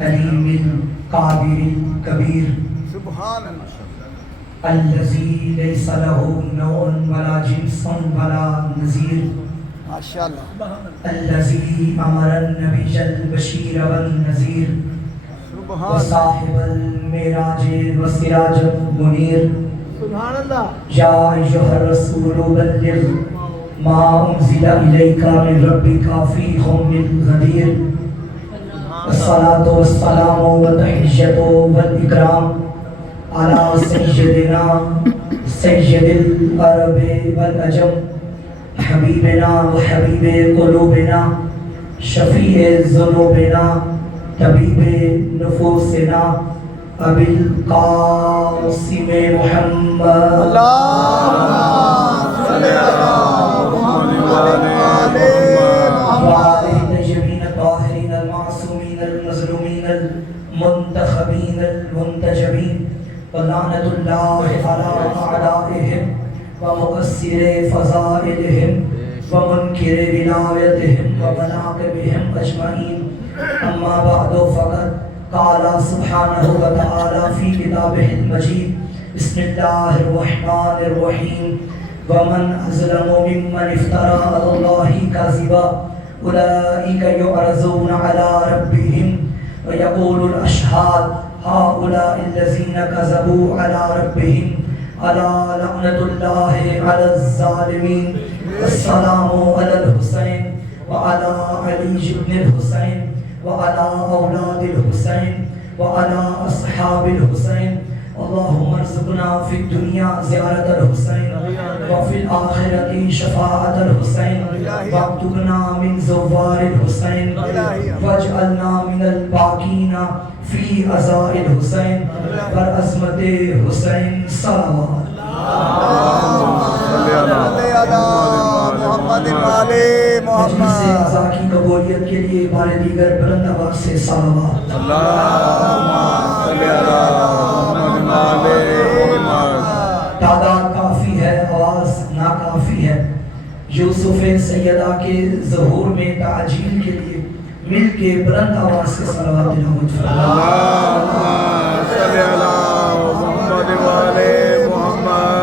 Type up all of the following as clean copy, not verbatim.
العليم القادر الكبير سبحان اللہ الذي ليس له نوع ولا جنس ولا نظير ماشاء اللہ الذي أمر النبي البشير والنذير سبحان وصاحب المعراج والسراج المنير سبحان اللہ يا أيها الرسول بلغ ما أنزل إليك من ربك في يوم الغدير الصلاة والسلام والتحية والإكرام على سيدنا سيد العرب والعجم حبيبنا وحبيب قلوبنا شفيع ذنوبنا طبيب نفوسنا أبي القاسم محمد اللهم صل على محمد وعلى النجمين الطاهرين المعصومين المظلومين المنتخبين المنتجبين ولعنة الله على أعدائهم ومقصر فضائلهم ومنكر ولايتهم ومناقبهم أجمعين أما بعد فقد قال سبحانه وتعالى في كتابه المجيد بسم الله الرحمن الرحيم ومن أظلم ممن افترى على الله كذبا أولئك يعرضون على ربهم ويقول الأشهاد هؤلاء الذين كذبوا على ربهم ألا لعنة الله على الظالمين السلام على الحسين وعلى علي بن الحسين وعلى أولاد الحسين وعلى أصحاب الحسين اللهم ارزقنا في الدنيا زيارة الحسين وفي الآخرة شفاعة الحسين واكتبنا من زوار الحسين واجعلنا من الباقين في عزاء الحسين برعظمة حسين صلوات محمد والے مجلس محمد عزا کی قبولیت کے لیے بار دیگر بلند آواز سے صلوات تعداد کافی ہے آواز ناکافی ہے یوسف سیدہ کے ظہور میں تعجیل کے لیے مل کے بلند آواز سے صلوات تلاوت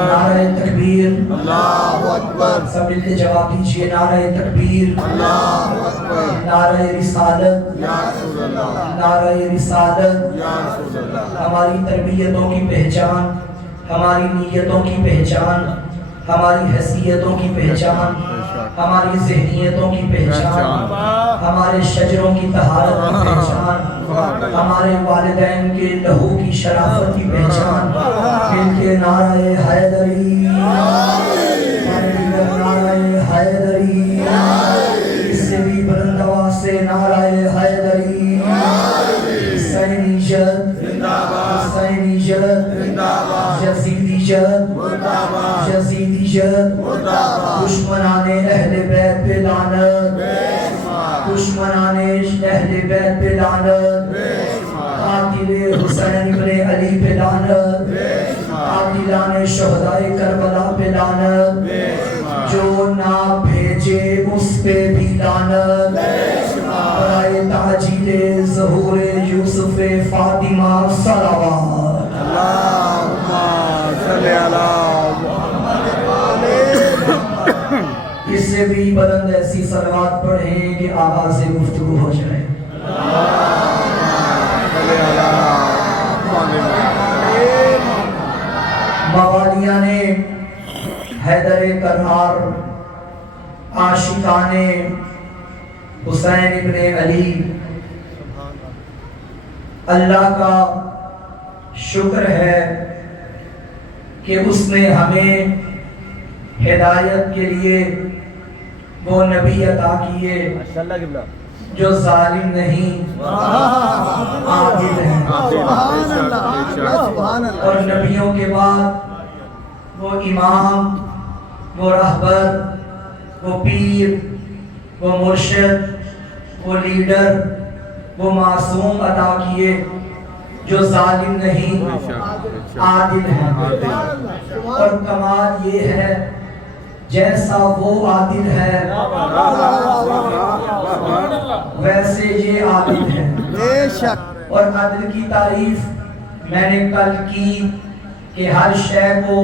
نعرہ تکبیر اللہ اکبر سب مل کے جواب دیجئے نعرہ تکبیر اللہ اکبر نعرہ رسالت یا رسول اللہ نعرہ رسالت یا رسول اللہ ہماری تربیتوں کی پہچان ہماری نیتوں کی پہچان ہماری حیثیتوں کی پہچان ہماری ذہنیتوں کی پہچان ہمارے شجروں کی طہارت کی پہچان ہمارے والدین کے لہو کی شرافت کی پہچان مل کے نعرہ حیدری نعرہ حیدری اس سے بھی بلند آواز سے نعرہ حیدری حسینیت حسینیت یزیدیت یزیدیت دشمنان اہل بیت پہ لعنت دشمنان اہل بیت پہ لعنت قاتل حسین ابن علی پہ لعنت قاتلان شہدائے کربلا پہ لعنت جو نہ بھیجے اس پہ بھی لعنت برائے تعجیل ظہور یوسف فاطمہ صلوات اس سے بھی بلند ایسی صلوات پڑھیں کہ آغاز گفتگو ہو جائے موالیہ نے حیدر کرار عاشقان حسین ابن علی اللہ کا شکر ہے کہ اس نے ہمیں ہدایت کے لیے وہ نبی عطا کیے جو ظالم نہیں عادل ہیں اور نبیوں کے بعد وہ امام وہ رہبر وہ پیر وہ مرشد وہ لیڈر وہ معصوم عطا کیے جو ظالم نہیں عادل ہیں اور کمال یہ ہے جیسا وہ عادل ہے ویسے یہ عادل ہے بے شک اور عدل کی تعریف میں نے کل کی کہ ہر شے کو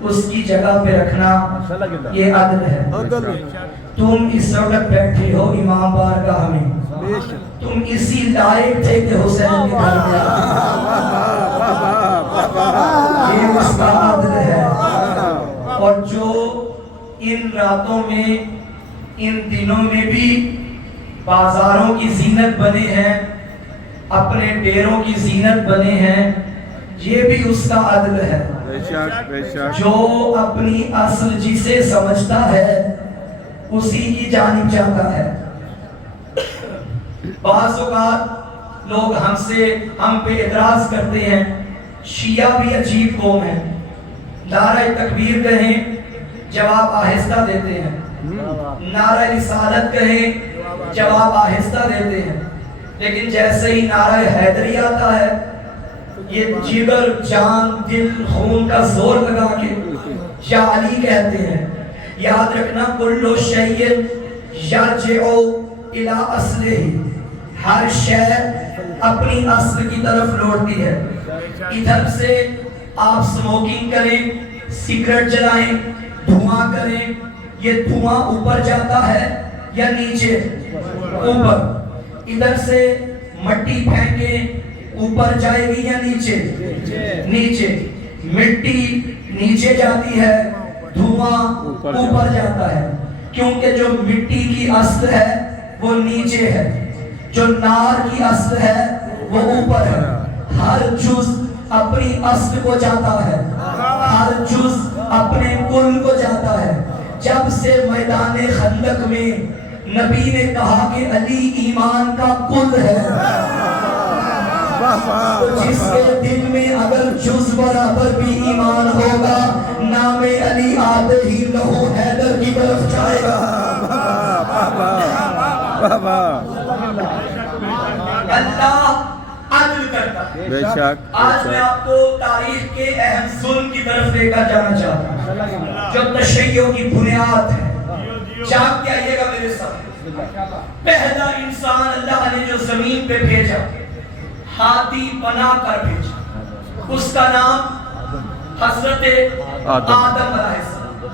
اس کی جگہ پہ رکھنا یہ عدل ہے. تم اس وقت بیٹھے ہو امام بارگاہ میں, تم اسی لائق تھے کہ حسین کے گھر میں یہ اس کا عدل ہے. اور جو ان راتوں میں ان دنوں میں بھی بازاروں کی زینت بنے ہیں, اپنے ڈیروں کی زینت بنے ہیں, یہ بھی اس کا عدل ہے. جو اپنی اصل جسے سمجھتا ہے اسی کی جانب جاتا ہے. بعض اوقات لوگ ہم پہ اعتراض کرتے ہیں, شیعہ بھی عجیب قوم ہے, نعرہ تکبیر کہیں جواب آہستہ دیتے ہیں, نعرہ رسالت کہیں جواب آہستہ دیتے ہیں, لیکن جیسے ہی نعرہ حیدری آتا ہے یہ جگر جان دل خون کا زور لگا کے یا علی کہتے ہیں. یاد رکھنا کلو شیء یرجع الی اصلہ, ہر شے اپنی اصل کی طرف لوٹتی ہے. ادھر سے آپ سموکنگ کریں, سگریٹ جلائیں, دھواں کریں, یہ دھواں اوپر جاتا ہے یا نیچے؟ اوپر. ادھر سے مٹی پھینکیں, اوپر جائے گی یا نیچے؟ نیچے. مٹی نیچے جاتی ہے, دھواں اوپر جاتا ہے, کیونکہ جو مٹی کی اصل ہے وہ نیچے ہے, جو نار کی اصل ہے وہ اوپر ہے. ہر جز اپنی اصل کو جاتا ہے, ہر جز اپنے کل کو جاتا ہے. جب سے میدان خندق میں نبی نے کہا کہ علی ایمان کا کل ہے, تو جس کے دل میں اگر جز برابر بھی ایمان ہوگا نام علی آتے ہی لہو حیدر کی طرف جائے گا. اللہ عدل کرتا ہے. بے شک. آج میں آپ کو تاریخ کے اہم ظلم کی طرف لے کر جانا چاہتا ہوں جو تشیع کی بنیاد ہے. جاگ کے آئیے گا میرے ساتھ. پہلا انسان اللہ نے جو زمین پہ بھیجا ہاتھی بنا کر بھیجا, اس کا نام حضرت آدم علیہ السلام.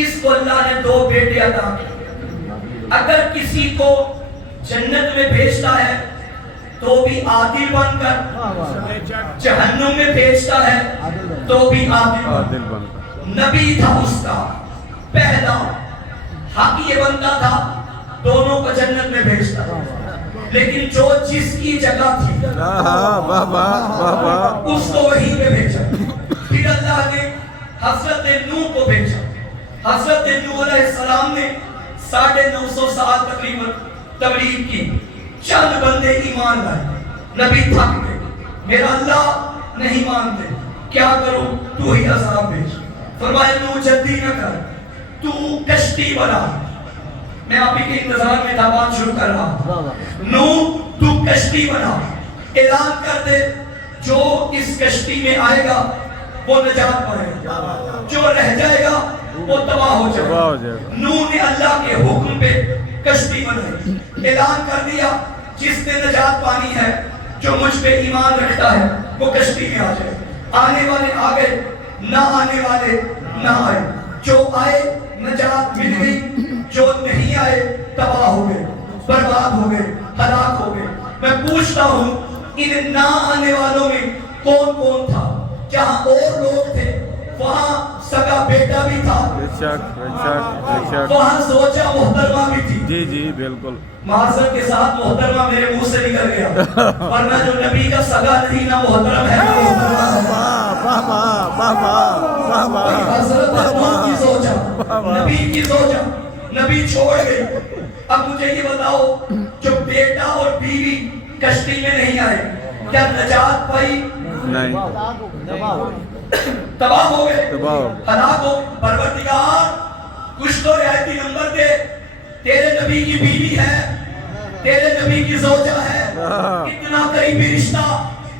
اس کو اللہ نے 2 بیٹے عطا کیے. اگر کسی کو جنت میں بھیجتا ہے تو بھی عادل بن کر, جہنم میں بھیجتا ہے تو بھی عادل بن کر. نبی تھا اس کا پہلا, حق یہ بنتا تھا دونوں کو جنت میں بھیجتا, لیکن جو جس کی جگہ تھی اس کو وہیں پہ بھیجا. پھر اللہ نے حضرت نوح کو بھیجا. حضرت نوح علیہ السلام نے 950 سال تقریباً تبلیغ کی. چند بندے ایمان لائے, نبی تھک گئے, میرا اللہ نہیں مانتے, کیا کروں؟ تو ہی عذاب بھیج. فرمایا نوح جلدی نہ کر, تو کشتی بنا. میں آپ ہی کے انتظار میں تھا, بات شروع کر رہا. نوح تو کشتی بنا, اعلان کر دے جو اس کشتی میں آئے گا وہ نجات پائے گا, جو رہ جائے گا وہ تباہ ہو جائے گا. نوح نے اللہ کے حکم پہ کشتی بنائی, اعلان کر دیا جس نے نجات پانی ہے, جو مجھ پہ ایمان رکھتا ہے وہ کشتی میں آ جائے. آنے والے آ گئے, نہ آنے والے نہ آئے. جو آئے نجات مل گئی, جو نہیں آئے تباہ ہو گئے, برباد ہو گئے, ہلاک ہو گئے. میں پوچھتا ہوں ان نہ آنے والوں میں کون کون تھا؟ جہاں اور لوگ تھے وہاں سگا بیٹا بھی تھا, وہاں زوجہ محترمہ بھی تھی. جی جی بالکل. معذرت کے ساتھ محترمہ میرے منہ سے نکل گیا, ورنہ جو نبی کا سگا نہیں نہ محترم ہے نہ محترمہ ہے. حضرت نوح کی زوجہ, نبی کی زوجہ, نبی چھوڑ گئی. اب مجھے یہ بتاؤ جو بیٹا اور بیوی کشتی میں نہیں آئے کیا نجات پائی؟ نہیں, تباہ ہو گئے, ہلاک ہو. پروردگار کچھ تو رعایتی نمبر دے. تیرے نبی کی بیوی ہے, تیرے نبی کی زوجہ ہے, اتنا قریبی رشتہ,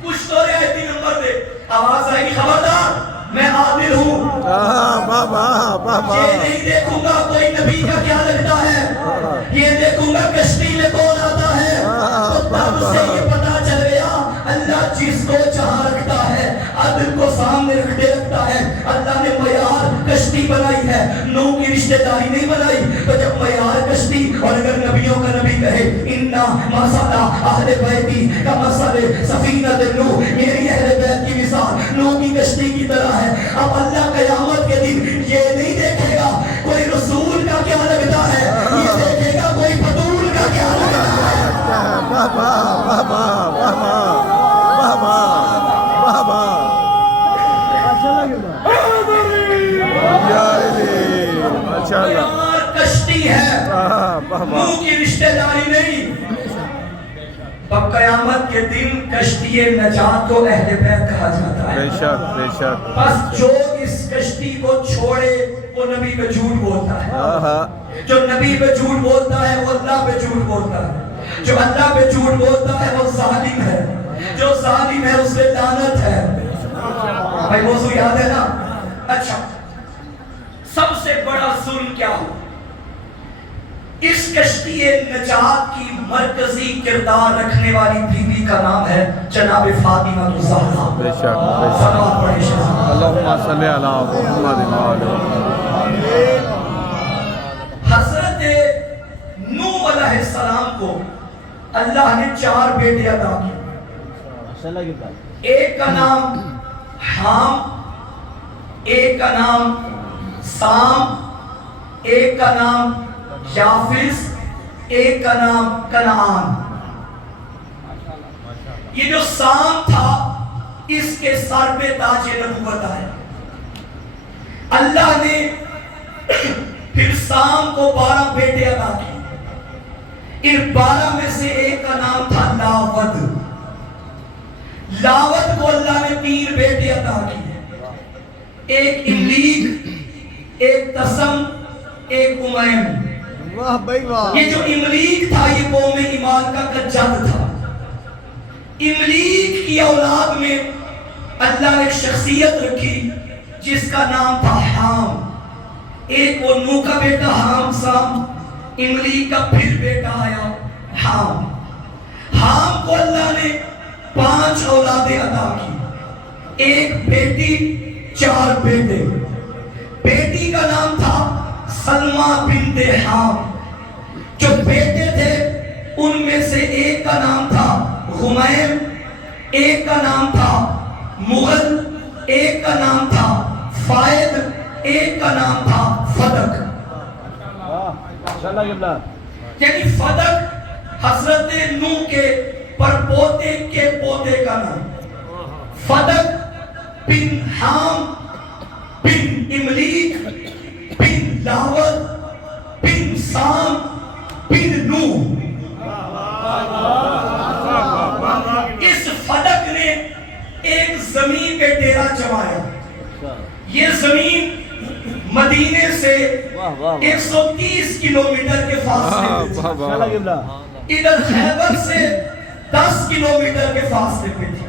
کچھ تو رعایتی نمبر دے. آواز آئے گی خبردار میں عادل ہوں, یہ نہیں دیکھوں گا کوئی نبی کا کیا لگتا ہے, یہ دیکھوں گا کشتی میں کون آتا ہے. تو تب سے یہ پتا چل گیا ہے اللہ نے معیار کشتی بنائی ہے، نو کی رشتہ داری نہیں بنائی۔ تو جب معیار کشتی، اور اگر نبیوں کا نبی کہے انا مثل اہل بیتی کمثل سفینۃ نوح، میری اہل بیت کی مثال نو کی کشتی کی طرح ہے۔ اب اللہ قیامت کے دن یہ نہیں دیکھے گا کوئی رسول کا کیا لگتا ہے، یہ دیکھے گا کوئی فضول کا کیا لگتا ہے۔ بابا بابا بابا بابا بابا معیار کشتی ہے، نو کی رشتہ داری نہیں۔ اب قیامت کے دن کشتی نجات کو اہل بیت کہا جاتا ہے۔ بے شک بے شک۔ بس جو اس کشتی کو چھوڑے وہ نبی پہ جھوٹ بولتا ہے، جو نبی پہ جھوٹ بولتا ہے وہ اللہ پہ جھوٹ بولتا ہے، جو اللہ پہ جھوٹ بولتا ہے وہ ظالم ہے، جو ظالم ہے اس پہ لعنت ہے۔ بھائی موضوع یاد ہے نا؟ اچھا، سب سے بڑا ظلم کیا ہو؟ اس کشتی نجات کی مرکزی کردار رکھنے والی بیوی کا نام ہے جناب فاطمہ الزہرا۔ بے شک بے شک۔ صلوات پڑھیں شہزادہ۔ اللہم صلی علی محمد وعلی حضرت نوح علیہ السلام کو اللہ نے 4 بیٹے عطا کیے۔ ایک کا نام حام، ایک کا نام سام، ایک کا نام یافس، ایک کا نام کنعان۔ یہ جو سام تھا اس کے سر پہ تاج نبوت آیا۔ اللہ نے پھر سام کو 12 بیٹے عطا کیے۔ ان 12 میں سے ایک کا نام تھا لاود۔ لاود کو اللہ نے 3 بیٹے عطا کیے، ایک املیک، ایک تسم، ایک امیم۔ واہ بھائی واہ۔ یہ جو املیک تھا یہ قوم ایمانکہ کا جد تھا۔ املیک کی اولاد میں اللہ نے ایک شخصیت رکھی جس کا نام تھا حام۔ ایک وہ نوح کا بیٹا حام سام، املیک کا پھر بیٹا آیا حام۔ حام کو اللہ نے 5 اولادیں عطا کی، ایک بیٹی 4 بیٹے۔ بیٹی کا نام تھا سلمہ بنت حام۔ جو بیٹے تھے ان میں سے ایک کا نام تھا غمیم، ایک کا نام تھا مغل، ایک کا نام تھا فائد، ایک کا نام تھا فدق۔ یعنی فدق حضرت نوح کے پرپوتے کے پوتے کا نام۔ فدق بن حام بن املیک بن لاود بن سام بن نوح۔ اس فدق نے ایک زمین پہ ڈیرا جمایا۔ یہ زمین مدینے سے 130 کلومیٹر کے فاصلے پہ تھی، ادھر خیبر سے 10 کلومیٹر کے فاصلے پہ تھی۔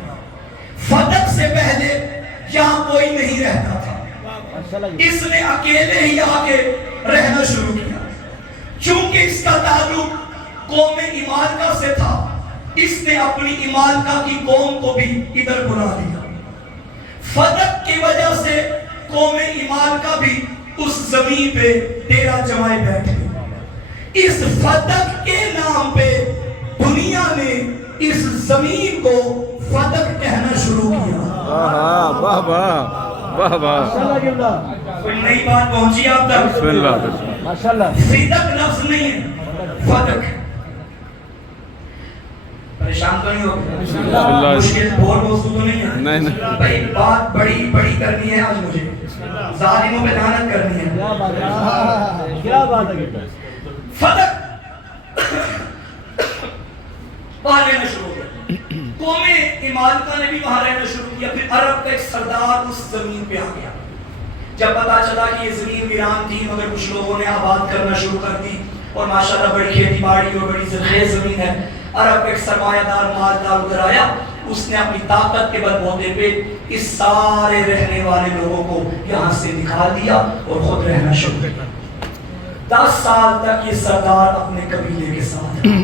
فدق سے پہلے یہاں کوئی نہیں رہتا تھا، اس نے اکیلے ہی آ کے رہنا شروع کیا۔ چونکہ اس کا تعلق قوم ایمانکہ سے تھا، اس نے اپنی ایمانکہ کی قوم کو بھی ادھر بلا دیا۔ فدق کی وجہ سے قوم ایمانکہ بھی اس زمین پہ ڈیرا جمائے بیٹھے۔ اس فدق کے نام پہ دنیا نے اس زمین کو فدق کہنا شروع کیا۔ واہ واہ واہ واہ۔ کوئی نئی بات پہنچی آپ تک؟ بسم اللہ ماشاءاللہ۔ فدق لفظ نہیں ہے، فدق۔ پریشان تو نہیں ہو؟ مشکل بہت موضوع تو نہیں ہے؟ نہیں نہیں۔ بھائی بات بڑی بڑی کرنی ہے آج مجھے، ظالموں پہ لعنت کرنی ہے۔ کیا بات ہے؟ فدق وہاں رہنا شروع ہو گیا۔ قوم ایمانکہ نے بھی وہاں رہنا شروع کیا۔ پھر عرب کا ایک سردار اس زمین پہ آ گیا۔ جب پتا چلا کہ یہ زمین ویران تھی مگر کچھ لوگوں نے آباد کرنا شروع کر دی اور ماشاءاللہ بڑی کھیتی باڑی اور بڑی زرخیز زمین ہے، عرب کا ایک سرمایہ دار مالدار ادھر آیا۔ اس نے اپنی طاقت کے بل بوتے پہ اس سارے رہنے والے لوگوں کو یہاں سے نکال دیا اور خود رہنا شروع کیا۔ 10 سال تک یہ سردار اپنے قبیلے کے ساتھ رہا۔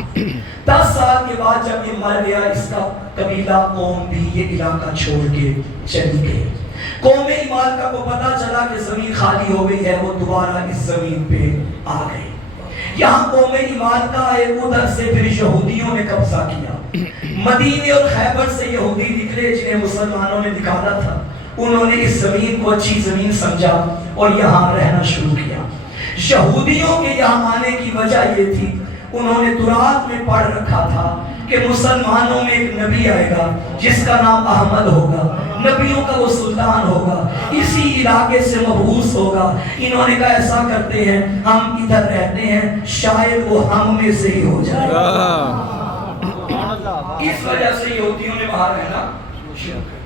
10 سال کے بعد جب یہ مر گیا اس کا قبیلہ قوم بھی یہ علاقہ چھوڑ کے چلی گئی۔ قوم مالکہ کو پتا چلا کہ زمین خالی ہو گئی ہے، وہ دوبارہ اس زمین پہ آ گئی۔ یہاں قوم مالکہ آئے، ادھر سے پھر یہودیوں نے قبضہ کیا۔ مدینے اور خیبر سے یہودی نکلے جنہیں مسلمانوں نے نکالا تھا، انہوں نے اس زمین کو اچھی زمین سمجھا اور یہاں رہنا شروع کیا۔ یہودیوں کے یہاں آنے کی وجہ یہ تھی، انہوں نے تورات میں پڑھ رکھا تھا کہ مسلمانوں میں ایک نبی آئے گا جس کا نام احمد ہوگا، نبیوں کا وہ سلطان ہوگا، اسی علاقے سے مبعوث ہوگا۔ انہوں نے کہا ایسا کرتے ہیں، ہم ادھر رہتے ہیں، شاید وہ ہم میں سے ہی ہو جائے۔ اس وجہ سے یہودیوں نے وہاں رہنا شروع کر،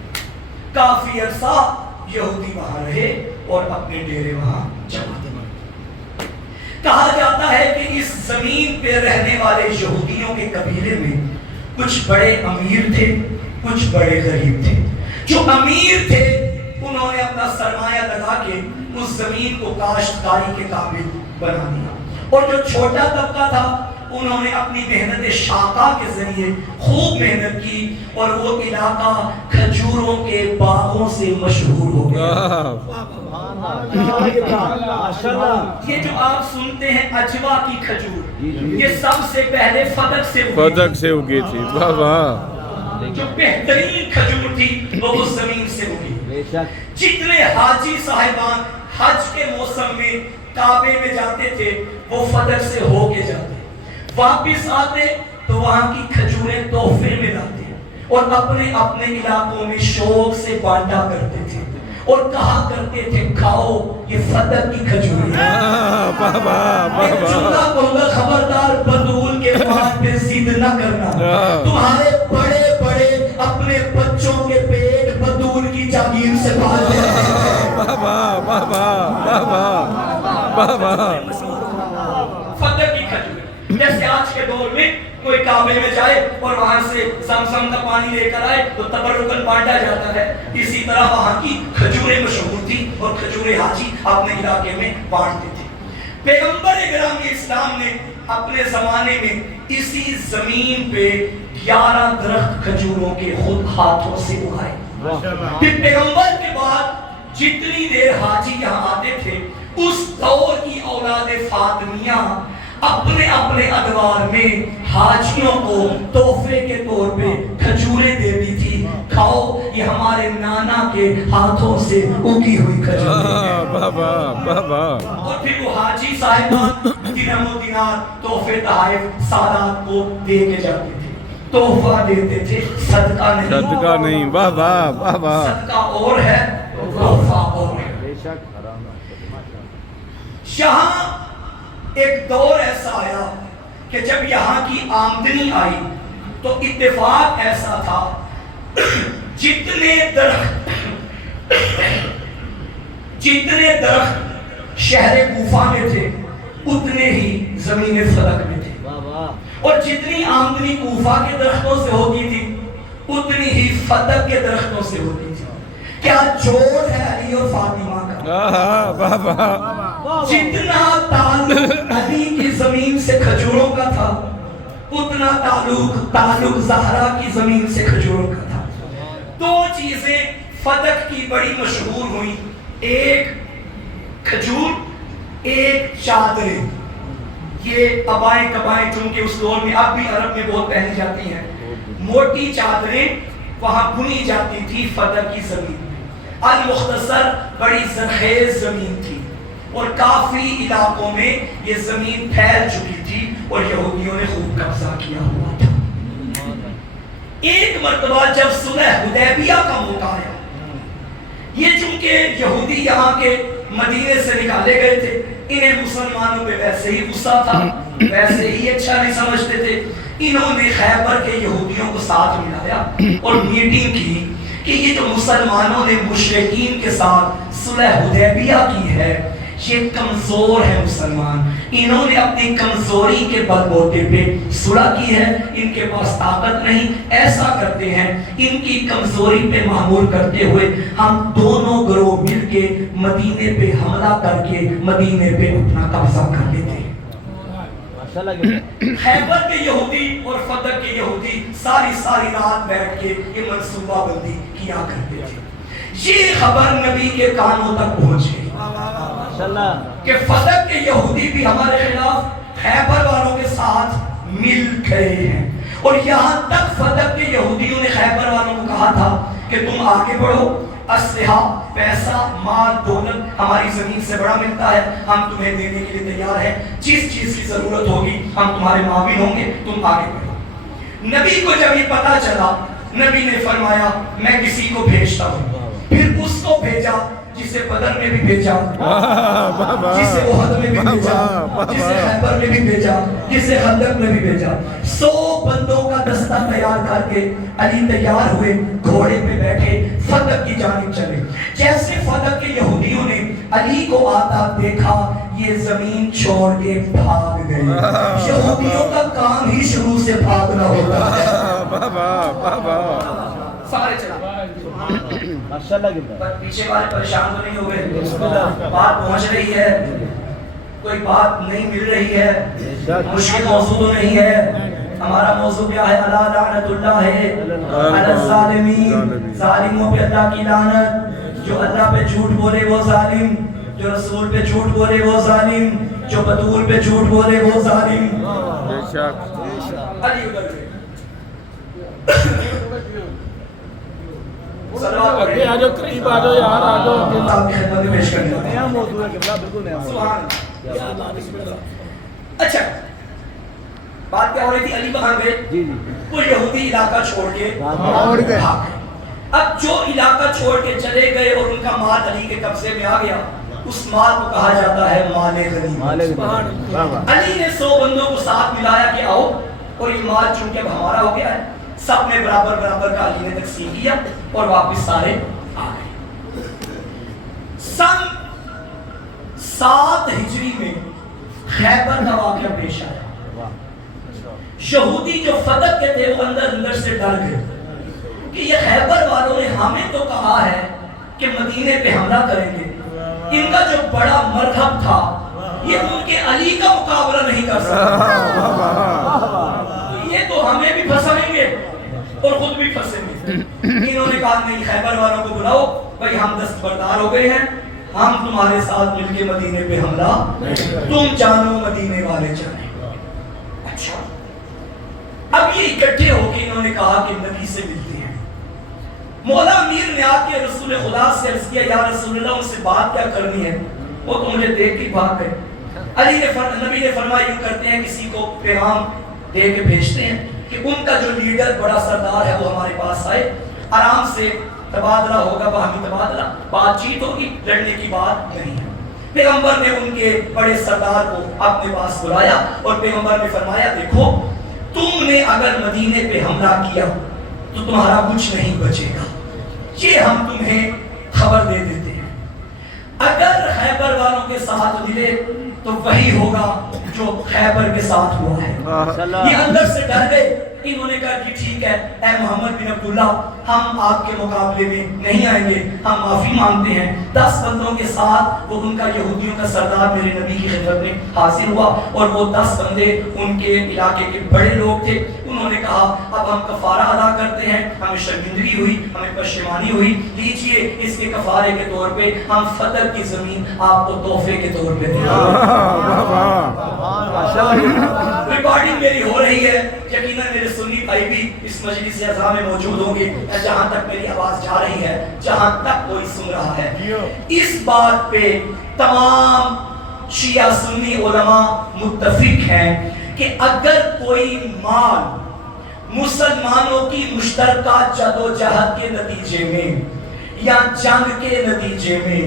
کافی عرصہ یہودی وہاں رہے اور اپنے ڈیرے وہاں جما دیے۔ کہا جاتا ہے کہ اس زمین پہ رہنے والے یہودیوں کے قبیلے میں کچھ بڑے امیر تھے، کچھ بڑے غریب تھے۔ جو امیر تھے انہوں نے اپنا سرمایہ لگا کے اس زمین کو کاشتکاری کے قابل بنا دیا، اور جو چھوٹا طبقہ تھا انہوں نے اپنی محنت شاقہ کے ذریعے خوب محنت کی اور وہ علاقہ کھجوروں کے باغوں سے مشہور ہو گیا۔ یہ جو آپ سنتے ہیں اجوا کی کھجور، یہ سب سے پہلے فدق سے اگی تھی۔ واہ واہ، جو بہترین کھجور تھی وہ اس زمین سے اگی۔ جتنے حاجی صاحبان حج کے موسم میں کعبے میں جاتے تھے وہ فدق سے ہو کے جاتے، واپس آتے تو وہاں کی کھجوریں تحفے میں لاتے اور اپنے اپنے علاقوں میں شوق سے بانٹا کرتے تھے اور کہا کرتے تھے کھاؤ یہ فدق کی کھجوریں۔ خبردار بدول کے پاس پہ ضد نہ کرنا، تمہارے بڑے بڑے اپنے بچوں کے پیٹ بدول کی جاگیر سے پال رہے ہیں۔ فدق کی کھجوریں جیسے آج کے دور میں کوئی کعبے میں جائے اور وہاں سے زمزم کا پانی لے کر آئے تو تبرکن بانٹا جاتا ہے، اسی طرح وہاں کی کھجوریں مشہور تھی اور کھجوریں حاجی اپنے علاقے میں بانٹتے تھے۔ پیغمبر گرامی اسلام نے اپنے زمانے میں اسی زمین پہ 11 درخت کھجوروں کے خود ہاتھوں سے اگائے۔ پھر پیغمبر کے بعد جتنی دیر حاجی یہاں آتے تھے اس دور کی اولاد فاطمیہ اپنے اپنے ادوار میں حاجیوں کو تحفے کے طور پہ کھجوریں دیتی تھی، کھاؤ یہ ہمارے نانا کے ہاتھوں سے اگی ہوئی کھجوریں ہیں۔ اور پھر وہ حاجی صاحبان درہم و دینار تحفے تحائف سادات کو دے کے جاتے تھے، تحفہ دیتے تھے، صدقہ نہیں۔ واہ واہ واہ واہ، صدقہ اور ہے، تحفہ اور ہے۔ یہاں ایک دور ایسا آیا کہ جب یہاں کی آمدنی آئی تو اتفاق ایسا تھا، جتنے درخت شہر کوفہ میں تھے اتنے ہی زمین فدق میں تھے، اور جتنی آمدنی کوفہ کے درختوں سے ہوتی تھی اتنی ہی فدق کے درختوں سے ہوتی تھی۔ کیا جوڑ ہے علی اور فاطمہ کا؟ جتنا تعلق علی کی زمین سے کھجوروں کا تھا اتنا تعلق زہرا کی زمین سے کھجوروں کا تھا۔ دو چیزیں فدق کی بڑی مشہور ہوئی، ایک کھجور، ایک چادریں۔ یہ قبائیں چونکہ اس دور میں اب بھی عرب میں بہت پہنی جاتی ہیں، موٹی چادریں وہاں بنی جاتی تھی فدق کی زمین میں۔ المختصر بڑی زرخیز زمین تھی اور کافی علاقوں میں یہ زمین پھیل چکی تھی اور یہودیوں نے خوب قبضہ کیا ہوا تھا۔ ایک مرتبہ جب صلح حدیبیہ کا موقع آیا، یہ چونکہ یہودی یہاں کے مدینے سے نکالے گئے تھے، انہیں مسلمانوں پہ ویسے ہی غصہ تھا، ویسے ہی اچھا نہیں سمجھتے تھے۔ انہوں نے خیبر کے یہودیوں کو ساتھ ملایا اور میٹنگ کی کہ یہ جو مسلمانوں نے مشرکین کے ساتھ صلح حدیبیہ کی ہے یہ کمزور ہے مسلمان، انہوں نے اپنی کمزوری کے بل بوتے پہ صلح کی ہے، ان کے پاس طاقت نہیں۔ ایسا کرتے ہیں ان کی کمزوری پہ معمول کرتے ہوئے ہم دونوں گروہ مل کے مدینے پہ حملہ کر کے مدینے پہ اپنا قبضہ کر لیتے ہیں۔ خیبر کے یہودی اور فدق کے یہودی ساری رات بیٹھ کے یہ منصوبہ بندی کیا کرتے تھے۔ یہ خبر نبی کے کانوں تک پہنچی ماشاءاللہ کہ فتح کے یہودی بھی ہمارے خلاف خیبر والوں کے ساتھ مل گئے ہیں، اور یہاں تک فتح کے یہودیوں نے خیبر والوں کو کہا تھا کہ تم آگے بڑھو، اسلحہ، پیسہ، مال، دولت ہماری زمین سے بڑا ملتا ہے، ہم تمہیں دینے کے لیے تیار ہیں، جس چیز کی ضرورت ہوگی ہم تمہارے معاون ہوں گے، تم آگے بڑھو۔ نبی کو جب یہ پتا چلا، نبی نے فرمایا میں کسی کو بھیجتا ہوں، پھر اس کو بھیجا جسے بدر میں بھی بھیجا، جسے احد میں بھی بھیجا، جسے خیبر میں بھی بھیجا، جسے خندق میں بھی بھیجا۔ 100 بندوں کا دستہ تیار کر کے علی تیار ہوئے، گھوڑے پہ بیٹھے فتح کی جانب چلے۔ جیسے فتح کے یہودیوں نے علی کو آتا دیکھا، یہ زمین چھوڑ کے بھاگ گئے۔ یہودیوں کا کام ہی شروع سے بھاگنا ہوتا ہے۔ سارے چلا ماشاءاللہ کتنا پر پیچھے والے پریشان تو نہیں ہو گئے؟ بات پہنچ رہی ہے، کوئی بات نہیں مل رہی ہے، مشکل موضوع تو نہیں ہے۔ ہمارا موضوع کیا ہے؟ اللہ لعنت اللہ ہے علی الظالمین، ظالموں پہ اللہ کی لعنت۔ جو اللہ پہ جھوٹ بولے وہ ظالم، جو رسول پہ جھوٹ بولے وہ ظالم، جو بطول پہ جھوٹ بولے وہ ظالم۔ علی ادھر گئے، آجو قریب آجو یار آجو آپ کی خدمت میں پیش کرنا ہے۔ نیا موضوع ہے قبلہ، بالکل نیا موضوع۔ سبحان اللہ۔ اچھا بات کیا ہو رہی تھی؟ علی کہاں گئے؟ جی جی وہ یہودی علاقہ چھوڑ کے چھوڑ گئے۔ اب جو علاقہ چھوڑ کے چلے گئے اور ان کا مال علی کے قبضے میں آ گیا، اس مال کو کہا جاتا ہے مال غنیمت۔ علی نے 100 بندوں کو ساتھ ملایا کہ آؤ، اور یہ مال چونکہ اب ہمارا ہو گیا ہے، سب نے برابر برابر کا علی نے تقسیم کیا اور واپس سارے آ گئے۔ سن 7 ہجری میں خیبر کا واقعہ پیش آیا۔ یہودی جو فتح کے تھے وہ اندر سے ڈر گئے کہ یہ خیبر والوں نے ہمیں تو کہا ہے کہ مدینے پہ حملہ کریں گے، ان کا جو بڑا مرہب تھا یہ ان کے علی کا مقابلہ نہیں کر سکتا، یہ تو ہمیں بھی پھنسائیں گے اور خود بھی پھنسیں گے۔ انہوں نے کہا نہیں، خیبر والوں کو بلاؤ، بھائی ہم دستبردار ہو گئے ہیں، ہم تمہارے ساتھ مل کے مدینے پہ حملہ، تم جانو مدینے والے جانے۔ اچھا اب یہ اکٹھے ہو کے انہوں نے کہا کہ نبی سے ملتے ہیں۔ مولا امیر نے آ کے رسول خدا سے عرض کیا یا رسول اللہ، ان سے بات کیا کرنی ہے؟ وہ تو مجھے دیکھ کے بھاگ گئے۔ نبی نے فرمایا یوں کرتے ہیں، کسی کو پیغام دے کے بھیجتے ہیں کہ ان کا جو لیڈر بڑا سردار ہے وہ ہمارے پاس آئے، آرام سے تبادلہ ہوگا، باہمی تبادلہ، بات چیت ہوگی، لڑنے کی بات نہیں ہے۔ پیغمبر نے ان کے بڑے سردار کو اپنے پاس بلایا اور پیغمبر نے فرمایا دیکھو، تم نے اگر مدینے پہ حملہ کیا تو تمہارا کچھ نہیں بچے گا، یہ ہم تمہیں خبر دے دیتے ہیں۔ اگر خیبر والوں کے ساتھ ملے تو وہی ہوگا جو خیبر کے ساتھ ہوا ہے۔ یہ اندر سے ڈر گئے، انہوں نے کہا کہ ٹھیک ہے اے محمد بن عبداللہ، ہم آپ کے مقابلے میں نہیں آئیں گے، ہم معافی مانگتے ہیں۔ 10 بندوں کے ساتھ وہ ان کا یہودیوں کا سردار میرے نبی کی خدمت میں حاضر ہوا، اور وہ 10 بندے ان کے علاقے کے بڑے لوگ تھے۔ انہوں نے کہا اب ہم کفارہ ادا کرتے ہیں، ہمیں شرمندگی ہوئی، ہمیں پشیمانی ہوئی، لیجئے اس کے کفارے کے طور پہ ہم فتح کی زمین آپ کو تحفے کے طور پہ دیں گے۔ ریکارڈنگ میری ہو رہی ہے، یقیناً میرے سنی بھائی بھی اس مجلس اعزاز میں موجود ہوں گے، جہاں تک میری آواز جا رہی ہے، جہاں تک کوئی سن رہا ہے۔ اس بات پہ تمام شیعہ سنی علماء متفق ہیں کہ اگر کوئی مال مسلمانوں کی مشترکہ جدوجہد کے نتیجے میں یا جنگ کے نتیجے میں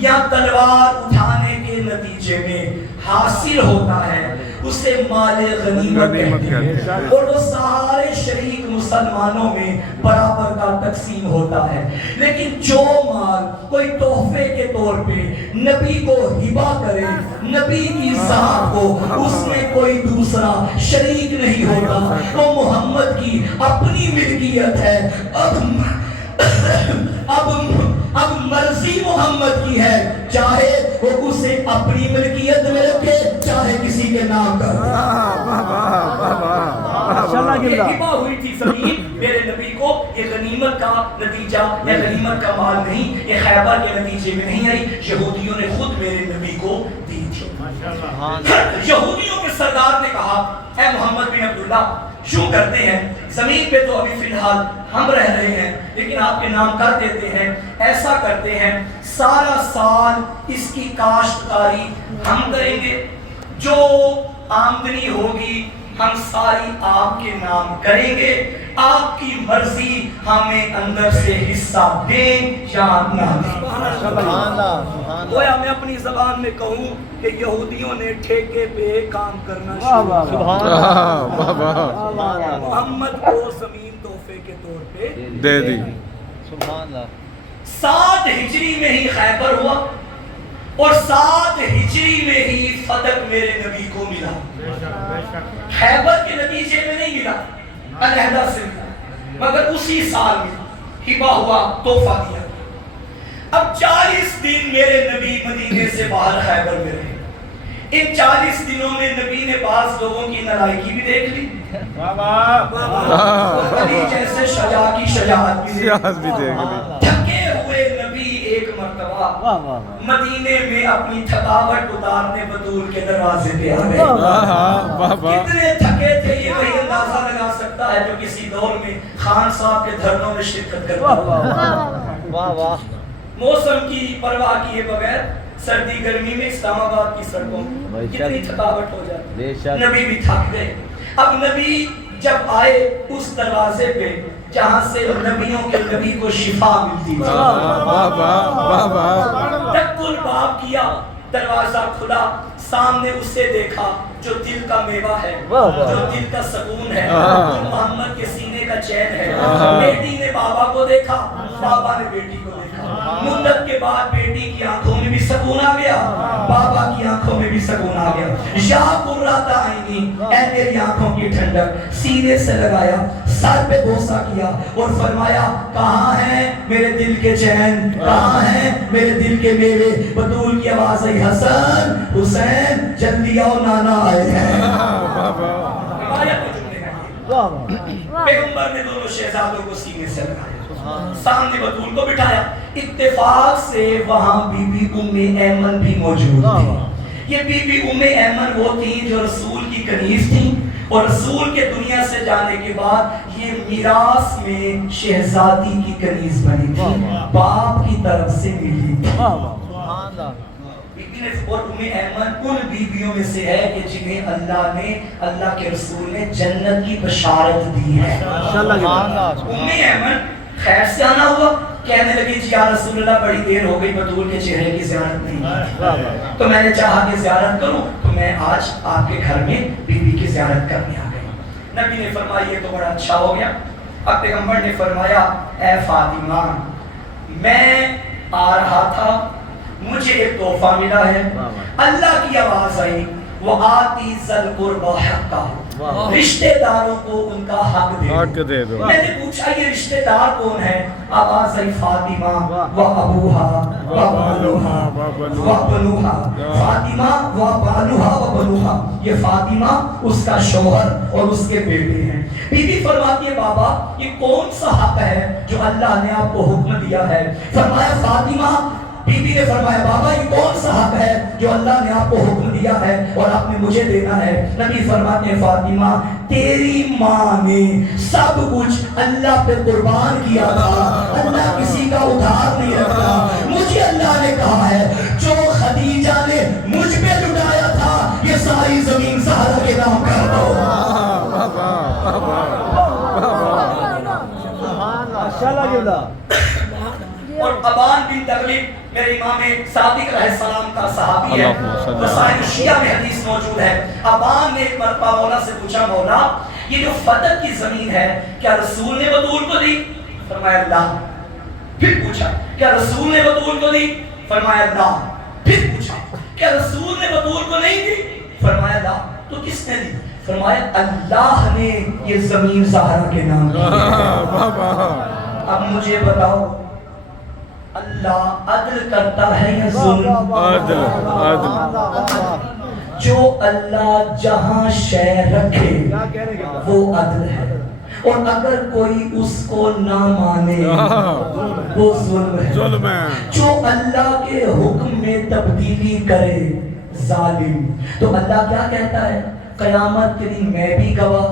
یا تلوار اٹھانے کے نتیجے میں حاصل ہوتا ہے اسے مال غنیمت کہتے ہیں، اور وہ سارے شریک مسلمانوں میں برابر کا تقسیم ہوتا ہے۔ لیکن جو مال کوئی تحفے کے طور پہ نبی کو ہبہ کرے، نبی کی ذات کو اس میں کوئی دوسرا شریک نہیں ہوتا، وہ محمد کی اپنی ملکیت ہے۔ اب مرضی محمد کی ہے، چاہے وہ اسے اپنی ملکیت میں رکھے، چاہے کسی کے نام کا۔ یہ ہبہ ہوئی تھی زمین میرے نبی کو، یہ غنیمت غنیمت کا نتیجہ یا غنیمت کا مال نہیں، یہ خیبر کے نتیجے میں نہیں آئی، یہودیوں نے خود میرے نبی کو دی تھی۔ یہودیوں کے سردار نے کہا اے محمد بن عبداللہ یوں کرتے ہیں، زمین پہ تو ابھی فی الحال ہم رہ رہے ہیں لیکن آپ کے نام کر دیتے ہیں، ایسا کرتے ہیں سارا سال اس کی کاشتکاری ہم کریں گے، جو آمدنی ہوگی ہم ساری آپ کے نام کریں گے، آپ کی مرضی ہمیں اندر سے حصہ دیں یا نہ دیں۔ گویا میں اپنی زبان میں کہوں کہ یہودیوں نے ٹھیکے پہ کام کرنا شروع کیا، محمد کو زمین تحفے کے طور پہ دے دی۔ 7 ہجری میں ہی خیبر ہوا اور 7 ہجری میں ہی فتح میرے نبی کو ملا۔ خیبر کے نتیجے میں نہیں ملا، علیحدہ سے ملا، مگر اسی سال میں ہبہ ہوا، تحفہ دیا۔ اب 40 دن میرے نبی مدینے سے باہر خیبر میں رہے۔ ان 40 دنوں میں نبی نے بعض لوگوں کی نالائکی بھی دیکھ لی، علی جیسے شجاع کی شجاعت بھی دیکھ لی۔ تھکے ہوئے نبی ایک مرتبہ مدینے میں اپنی تھکاوٹ اتارنے بطول کے دروازے پہ آ گئے۔ کتنے تھکے تھے یہ وہی اندازہ لگا سکتا ہے جو کسی دور میں خان صاحب کے دھرنوں میں شرکت کرتا۔ موسم کی پرواہ کیے بغیر سردی گرمی میں اسلام آباد کی سڑکوں کتنی تھکاوٹ ہو جاتی، نبی بھی تھک گئے۔ اب نبی جب آئے اس دروازے پہ جہاں سے نبیوں کے نبی کو شفا ملتی تھی، ٹک الباب کیا، دروازہ کھلا، سامنے اسے دیکھا جو دل کا میوہ ہے، جو دل کا سکون ہے، جو محمد کے سینے کا چین ہے۔ بیٹی نے بابا کو دیکھا، بابا نے بیٹی کو دیکھا، مدت کے بعد بیٹی کی آنکھوں میں بھی سکون آ گیا، بابا کی آنکھوں میں بھی سکون آ گیا۔ یا قرۃ عینی، اے میری آنکھوں کی ٹھنڈک، سینے سے لگایا، سر پہ بوسہ کیا اور فرمایا کہاں ہیں میرے دل کے چین، کہاں ہیں میرے دل کے میوے؟ بطول کی آواز آئی حسن حسین جلدی آؤ نانا آئے ہیں۔ پیغمبر نے دونوں شہزادوں کو سینے سے لگایا، سامنے بطول کو بٹھایا۔ اتفاق سے وہاں بی بی ام ایمن بھی موجود تھی۔ یہ بی بی ام ایمن وہ تھی جو رسول کی کنیز تھی اور رسول کے دنیا سے جانے کے بعد یہ میراث میں شہزادی کی کنیز بنی تھی، باپ کی طرف سے ملی تھی۔ اور ام ایمن ان بیویوں میں سے ہے کہ جنہیں اللہ کے رسول نے جنت کی بشارت دی ہے۔ ام ایمن خیر سے آنا ہوا، کہنے لگی جی یا رسول اللہ بڑی دیر ہو گئی بطول کے چہرے کی زیارت نہیں، تو میں نے چاہا کہ زیارت کروں، تو میں آج آپ کے گھر میں بی بی کی زیارت کرنے آ گئی۔ نبی نے فرمایا یہ تو بڑا اچھا ہو گیا۔ اب پیغمبر نے فرمایا اے فاطمہ میں آ رہا تھا، مجھے ایک تحفہ ملا ہے۔ اللہ کی آواز آئی وَآتِ ذَا الْقُرْبَى حَقَّهُ، رشتہ داروں کو ان کا حق دے دو۔ میں نے پوچھا یہ رشتہ دار کون ہے؟ آواز آئی فاطمہ وَأَبُوهَا وَبَنُوهَا وَبَنُوهَا، فاطمہ وَبَالُوهَا وَبَنُوهَا، یہ فاطمہ اس کا شوہر اور اس کے بیٹے ہیں۔ بی بی فرماتی ہے بابا یہ کون سا حق ہے جو اللہ نے آپ کو حکم دیا ہے؟ فرمایا فاطمہ، بی بی نے فرمایا بابا یہ کون سا حق ہے جو اللہ نے آپ کو حکم دیا ہے اور آپ نے مجھے دینا ہے؟ نبی فرماتے ہیں فاطمہ تیری ماں نے سب کچھ اللہ پہ قربان کیا تھا، اللہ کسی کا ادھار نہیں رکھتا۔ مجھے اللہ نے کہا ہے جو خدیجہ نے مجھ پہ لٹایا تھا یہ ساری زمین زہرا کے نام کر دو۔ اور ابان بن تغلب میرے امام صادق علیہ السلام کا صحابی ہے، وسائل شیعہ میں حدیث موجود ہے۔ ابان نے ایک مرتبہ مولا سے پوچھا مولا یہ جو فتح کی زمین ہے کیا رسول نے بطول کو دی؟ فرمایا اللہ۔ پھر پوچھا کیا رسول نے بطول کو دی؟ فرمایا اللہ۔ پھر پوچھا کیا رسول نے بطول کو نہیں دی؟ فرمایا اللہ۔ تو کس نے دی؟ فرمایا اللہ نے یہ زمین زہرا کے نام کی ہے۔ اب مجھے بتاؤ اللہ عدل کرتا ہے یا ظلم؟ عدل۔ جو اللہ جہاں شے رکھے وہ عدل ہے، اور اگر کوئی اس کو نہ مانے وہ ظلم ہے. ظلم ہے. جو اللہ کے حکم میں تبدیلی کرے ظالم. تو اللہ کیا کہتا ہے؟ قیامت کے دن میں بھی گواہ.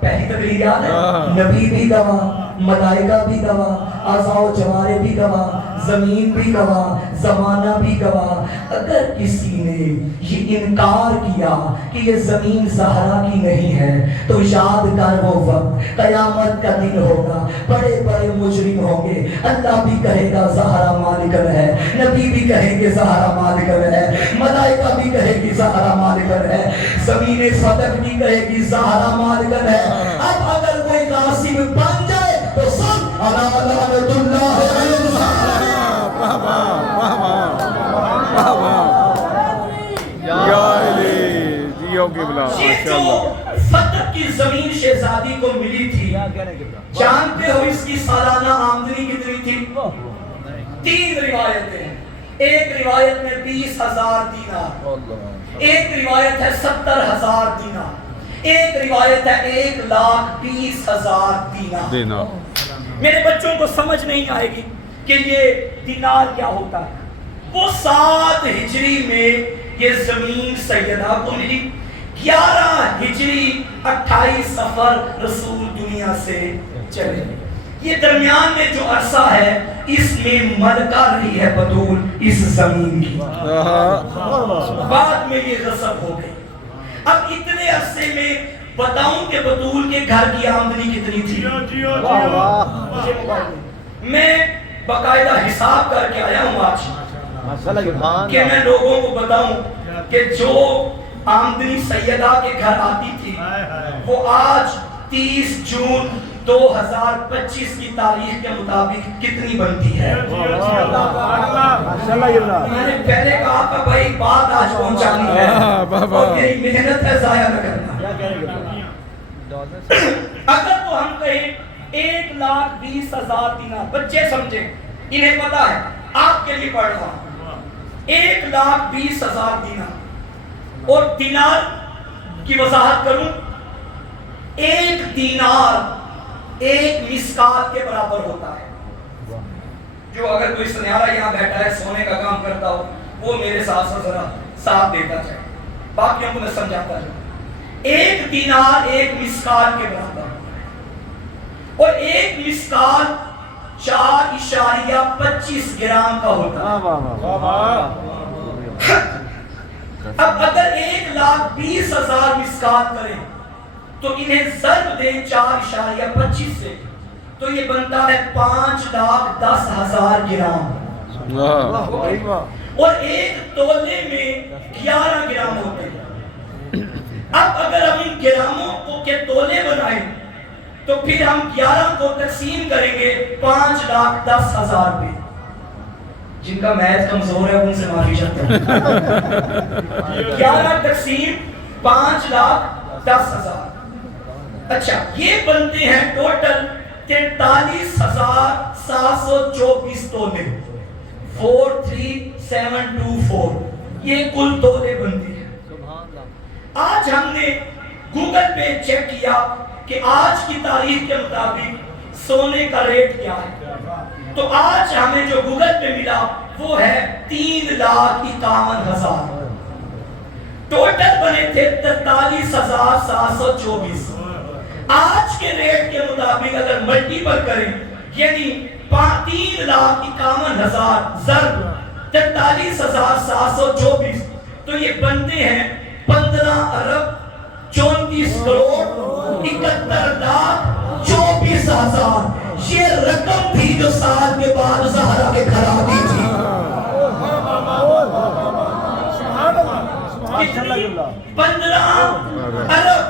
پہلی تقریر یاد ہے؟ نبی بھی گواہ، ملائکہ بھی گواہ، اعضاء و جوارح بھی گواہ، زمین بھی گواہ، زمانہ بھی گواہ. اگر کسی نے یہ انکار کیا کہ یہ زمین زہرا کی نہیں ہے تو یاد کر وہ وقت قیامت کا دن ہوگا، بڑے بڑے مجرم ہوں گے. اللہ بھی کہے گا زہرا مالکن ہے، نبی بھی کہیں گے زہرا مالکن ہے، ملائکہ بھی کہے گی زہرا مالکن ہے، زمین صدق بھی کہے گی زہرا مالکن ہے. اب اگر کوئی غاصب بن جائے تو سن علی لعنت اللہ علیہ. یہ جو فتح کی زمین شہزادی کو ملی تھی، جانتے ہو اس کی سالانہ آمدنی کتنی تھی؟ 3 روایتیں ہیں. ایک روایت میں 20,000 دینار، ایک روایت ہے 70,000 دینار، ایک روایت ہے 1,20,000 دینار. میرے بچوں کو سمجھ نہیں آئے گی کہ یہ دینار کیا ہوتا ہے. وہ 7 ہجری میں یہ زمین سیدہ کو ملی، 11 ہجری 28 سفر رسول دنیا سے چلے. یہ درمیان میں جو عرصہ ہے اس میں ملکہ رہی ہے بطول اس زمین کی. بعد میں یہ غصب ہو گئی. اب اتنے عرصے میں بتاؤں کہ بطول کے گھر کی آمدنی کتنی تھی؟ میں باقاعدہ حساب کر کے آیا ہوں آج کہ میں لوگوں کو بتاؤں کہ جو آمدنی سیدہ کے گھر آتی تھی وہ آج 30 جون 2025 کی تاریخ کے مطابق کتنی بنتی ہے. میں نے پہلے کہا تھا بھائی بات آج پہنچانی ہے اور میری محنت ہے ضائع نہ کرنا. اگر تو ہم کہیں 1,20,000 دینار، بچے سمجھیں، انہیں پتا ہے، آپ کے لیے پڑھ رہا ہوں. 1,20,000 دینار، اور دینار کی وضاحت کروں، 1 دینار 1 مسکات کے برابر ہوتا ہے. جو اگر کوئی سنیارہ یہاں بیٹھا ہے سونے کا کام کرتا ہو وہ میرے ساتھ ذرا ساتھ دیتا جائے، باقیوں کو میں سمجھاتا جائے. 1 دینار 1 مسکات کے برابر، اور 1 مسکات 4.25 گرام کا ہوتا ہے. اب اگر 1,20,000 مسکات کریں تو انہیں ضرب دیں 4.25 سے تو یہ بنتا ہے 5,10,000 گرام. اور 1 تولے میں 11 گرام ہوتے ہیں. اب اگر ہم ان گراموں کو کے تولے بنائیں تو پھر ہم 11 کو تقسیم کریں گے 5,10,000 پہ. جن کا میتھ کمزور ہے ان سے معافی چاہتا ہوں. 11 تقسیم 5,10,000. اچھا یہ بنتے ہیں ٹوٹل 43,724 تولے. 43724 یہ کل تولے بنتے ہیں. آج ہم نے گوگل پہ چیک کیا کہ آج کی تاریخ کے مطابق سونے کا ریٹ کیا ہے. تو آج ہمیں جو گوگل پہ ملا وہ ہے 3,51,000. ٹوٹل بنے تھے 43,724. آج کے ریٹ کے مطابق اگر ملٹیپل کریں یعنی 3,51,000 ضرب 43,724 تو یہ بنتے ہیں 15 ارب 34 کروڑ 71,24,000. یہ رقم تھی جو سال کے بعد زہرا کے گھر آتی تھی. کتنی؟ 15 ارب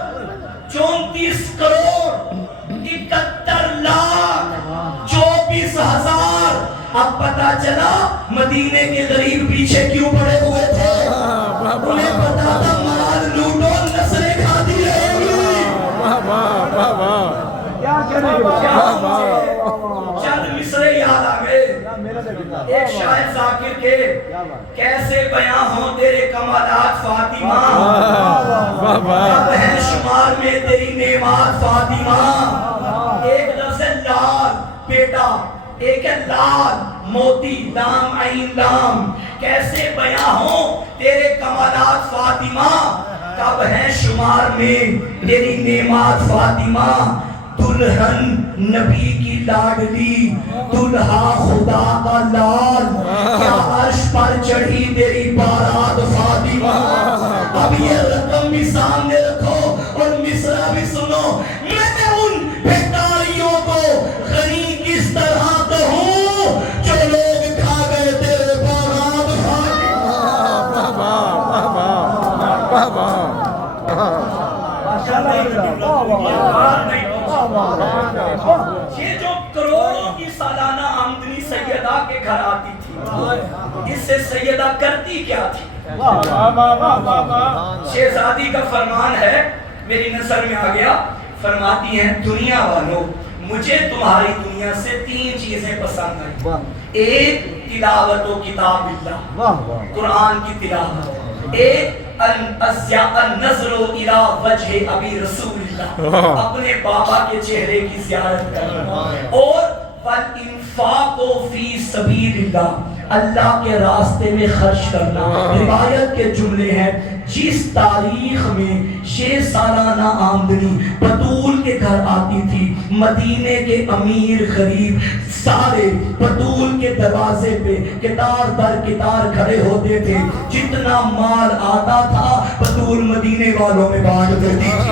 34 کروڑ 71,24,000. اب پتا چلا مدینے کے غریب پیچھے کیوں پڑے ہوئے تھے. انہیں پتا تھا مال لوٹو نسلیں کھاتی رہیں گی. چند مصرے یاد آ گئے ایک شاعر ذاکر کے. کیسے بیاں ہوں تیرے کمالات فاطمہ، اب ہے شمار میں تیری نعمات فاطمہ. ایک لفظ لال بیٹا، ایک ہے لال موتی، لام عین لام. کیسے بیاں ہوں تیرے کمالات فاطمہ، کب ہیں شمار میں تیری نعمات فاطمہ. دلہن نبی کی لاڈلی، دلہا خدا کا لال، کیا عرش پر چڑھی تیری بارات فاطمہ. اب یہ رقم بھی سامنے رکھو اور مصرع بھی سنو. میں ان بھکاریوں کو غنی کس طرح کہوں جو لوگ کھا گئے تیرے بارات فاطمہ. یہ جو کروڑوں کی سالانہ آمدنی سیدہ کے گھر آتی تھی، اس سے سیدہ کرتی کیا تھی؟ شہزادی کا فرمان ہے، میری نظر میں آ گیا. فرماتی ہیں دنیا والوں، مجھے تمہاری دنیا سے 3 چیزیں پسند آئی. ایک تلاوت و کتاب اللہ، قرآن کی تلاوت. ایک النظر الى وجہ ابی رسول اللہ، اپنے بابا کے چہرے کی زیارت کرنا. اور والانفاق فی سبیل اللہ، اللہ کے راستے میں خرچ کرنا. روایت کے جملے ہیں جس تاریخ میں 6 سالانہ آمدنی بطول کے گھر آتی تھی، مدینے کے امیر غریب سارے بطول کے دروازے پہ کتار در کتار کھڑے ہوتے تھے. جتنا مال آتا تھا بطول مدینے والوں میں بانٹ دیتی تھی.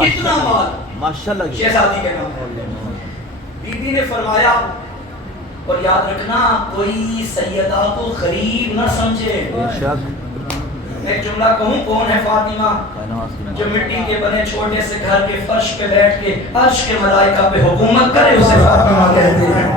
اتنا مال ماشاءاللہ. شہزادی کے نام. بی بی نے فرمایا، اور یاد رکھنا کوئی سیدہ کو غریب نہ سمجھے. ایک جملہ کہوں، کون ہے فاطمہ جو مٹی کے بنے چھوٹے سے گھر کے فرش پہ بیٹھ کے عرش کے ملائکہ پہ حکومت کرے، اسے فاطمہ کہتے ہیں.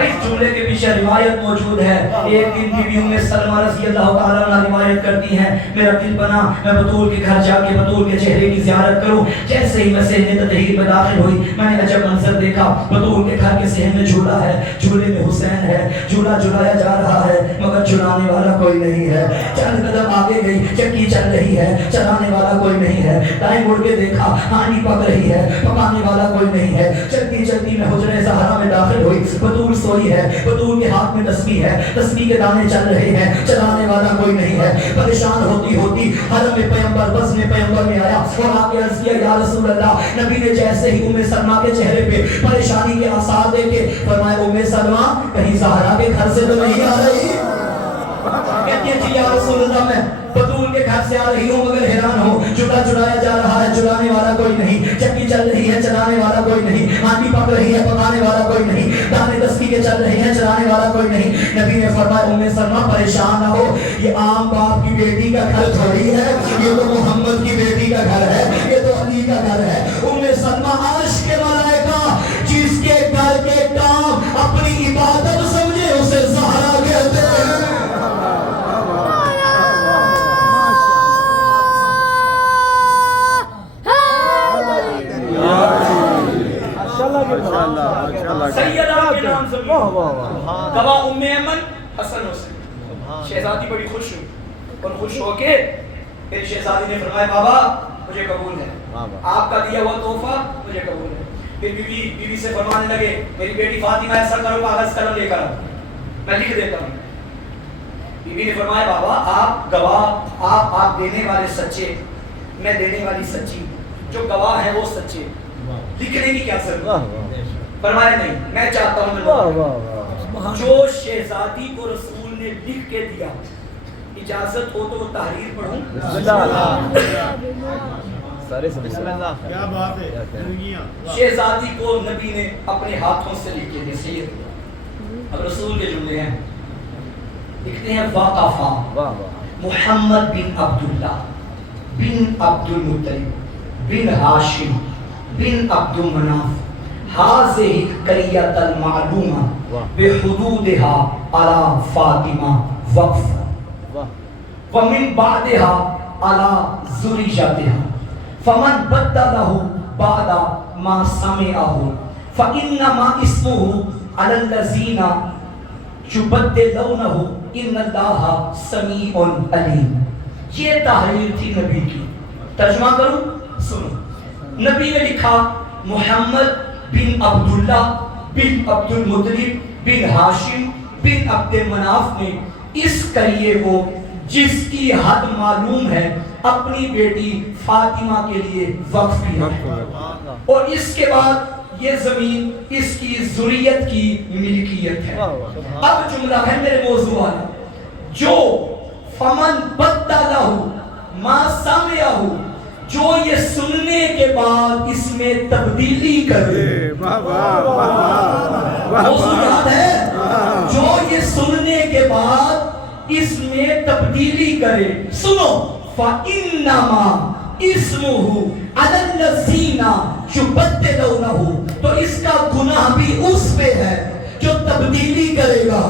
اس جملے کے پیچھے روایت موجود ہے. ایک دن بی بی ام سلمہ رضی اللہ تعالیٰ عنہ روایت کرتی ہیں، میرا دل بنا میں بطول کے گھر جا کے بطول کے چہرے کی زیارت کروں. جیسے ہی میں صحن تطہیر میں داخل ہوئی، میں نے عجب منظر دیکھا. بطول کے گھر کے صحن میں جھولا ہے، جھولے میں حسین ہے. جھولا جھلایا جا رہا ہے مگر جھلانے والا کوئی نہیں ہے. چند قدم آگے گئی، چکی چل رہی ہے، چلانے والا کوئی نہیں ہے. دائیں مڑ کے دیکھا، ہانی پک رہی ہے، پکانے والا کوئی نہیں ہے. چلتی چلتی میں حجرہ زہرا میں داخل ہوئی. بطول سوئی ہے، بطول کے ہاتھ میں تسبیح ہے، تسبیح کے دانے چل رہے ہیں، چلانے والا کوئی نہیں ہے. پریشان ہوتی ہوتی حرم پیغمبر بس میں پیغمبر میں آیا اور آ کے عرض کیا یا رسول اللہ. نبی نے جیسے ہی ام سلمہ کے چہرے پہ پریشانی کے آثار دیکھے فرمایا ام سلمہ کہیں زہرا کے گھر سے تو نہیں آ رہی؟ کہتی ہے جی یا رسول اللہ میں بطول کے گھر سے آ رہی ہوں مگر حیران ہوں. جھولا جھلایا جا رہا ہے، جھلانے والا کوئی نہیں. چکی چل رہی ہے، چلانے والا کوئی نہیں. ہانڈی پک رہی ہے، پکانے والا کوئی نہیں. دانے تسبیح کے چل رہے ہیں، چلانے والا کوئی نہیں. نبی نے فرمایا ام سلمہ پریشان نہ ہو، یہ عام باپ کی بیٹی کا گھر تھوڑی ہے، یہ تو محمد کی بیٹی کا گھر ہے، یہ تو علی کا گھر ہے. ام سلمہ عرش کے ملائکہ جس کے گھر کے کام اپنی عبادت سمجھے اسے زہرا کہتے ہیں. سیدہ کے نام سے گواہ ام ایمن حسن حسین. شہزادی بڑی خوش ہوئی اور خوش ہو کے پھر شہزادی نے فرمایا بابا مجھے قبول ہے، آپ کا دیا ہوا تحفہ مجھے قبول ہے. پھر بی بی سے فرمانے لگے میری بیٹی فاطمہ ایسا کرو کاغذ قلم لے کر آؤ، میں لکھ دیتا ہوں. بی بی نے فرمایا بابا آپ گواہ، آپ دینے والے سچے، میں دینے والی سچی، جو گواہ ہے وہ سچے، لکھنے کی کیا ضرورت؟ فرمایا نہیں، میں چاہتا ہوں جو شہزادی کو رسول نے لکھ کے دیا، اجازت ہو تو وہ تحریر پڑھوں. کیا بات ہے. شہزادی کو نبی نے اپنے ہاتھوں سے لکھ کے دیا. سید اب رسول کے جملے ہیں، لکھتے ہیں وقفا محمد بن عبداللہ بن عبد المطلب بن ہاشم بن عبد مناف هذه القرية المعلومة بحدودها على فاطمة وقفا ومن بعدها على ذريتها فمن بدله بعد ما سمعه فَإِنَّمَا اسْمُهُ عَلَى الَّذِينَ يُبَدِّلُونَهُ إِنَّ اللَّهَ سَمِيعٌ عَلِيمٌ. یہ تحریر تھی نبی کی. ترجمہ کروں؟ سنو. نبی نے لکھا محمد بن عبداللہ بن عبد المطلب بن ہاشم بن عبد مناف نے اس قریے کو جس کی حد معلوم ہے اپنی بیٹی فاطمہ کے لیے وقف کیا اور اس کے بعد یہ زمین اس کی ذریت کی ملکیت ہے. اب جملہ ہے میرے موضوع والا. جو فمن بدلہ ما سمعہ، جو یہ سننے کے بعد اس میں تبدیلی کرے. موضوع یاد ہے؟ جو یہ سننے کے بعد اس میں تبدیلی کرے. سنو. فَإِنَّمَا اسْمُهُ عَلَى الَّذِينَ يُبَدِّلُونَهُ، تو اس کا گناہ بھی اس پہ ہے جو تبدیلی کرے گا.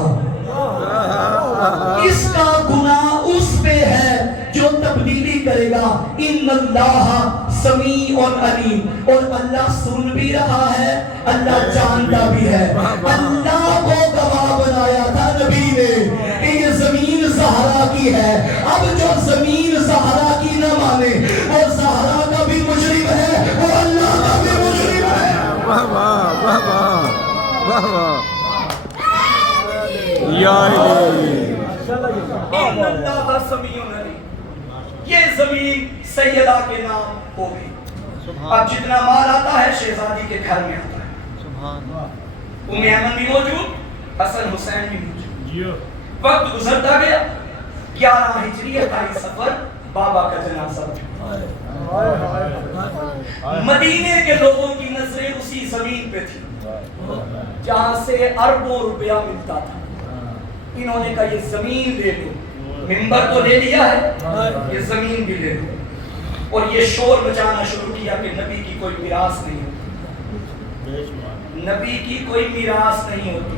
اس کا گناہ اس پہ ہے جو تبدیلی کرے گا. ان اللہ سمیع علیم، اور اللہ سن بھی رہا ہے، اللہ جانتا بھی ہے. اللہ کو گواہ بنایا تھا نبی نے کہ یہ زمین زہرا کی ہے. اب جو زمین زہرا کی نہ مانے وہ زہرا کا بھی مجرم ہے، وہ اللہ کا بھی مجرم ہے. ان اللہ سمیع علیم. یہ زمین سیدہ کے نام ہو گئی. اب جتنا مال آتا ہے شہزادی کے گھر میں آتا ہے. ام ایمن بھی موجود، حسن حسین بھی موجود. وقت گزرتا گیا. 11 ہجری 28 سفر بابا کا جنازہ. مدینے کے لوگوں کی نظریں اسی زمین پہ تھی جہاں سے اربوں روپیہ ملتا تھا. انہوں نے کہا یہ زمین لے لو. منبر تو لے لیا ہے، یہ زمین بھی لے لو. اور یہ شور مچانا شروع کیا کہ نبی کی کوئی میراث نہیں ہوتی، نبی کی کوئی میراث نہیں ہوتی.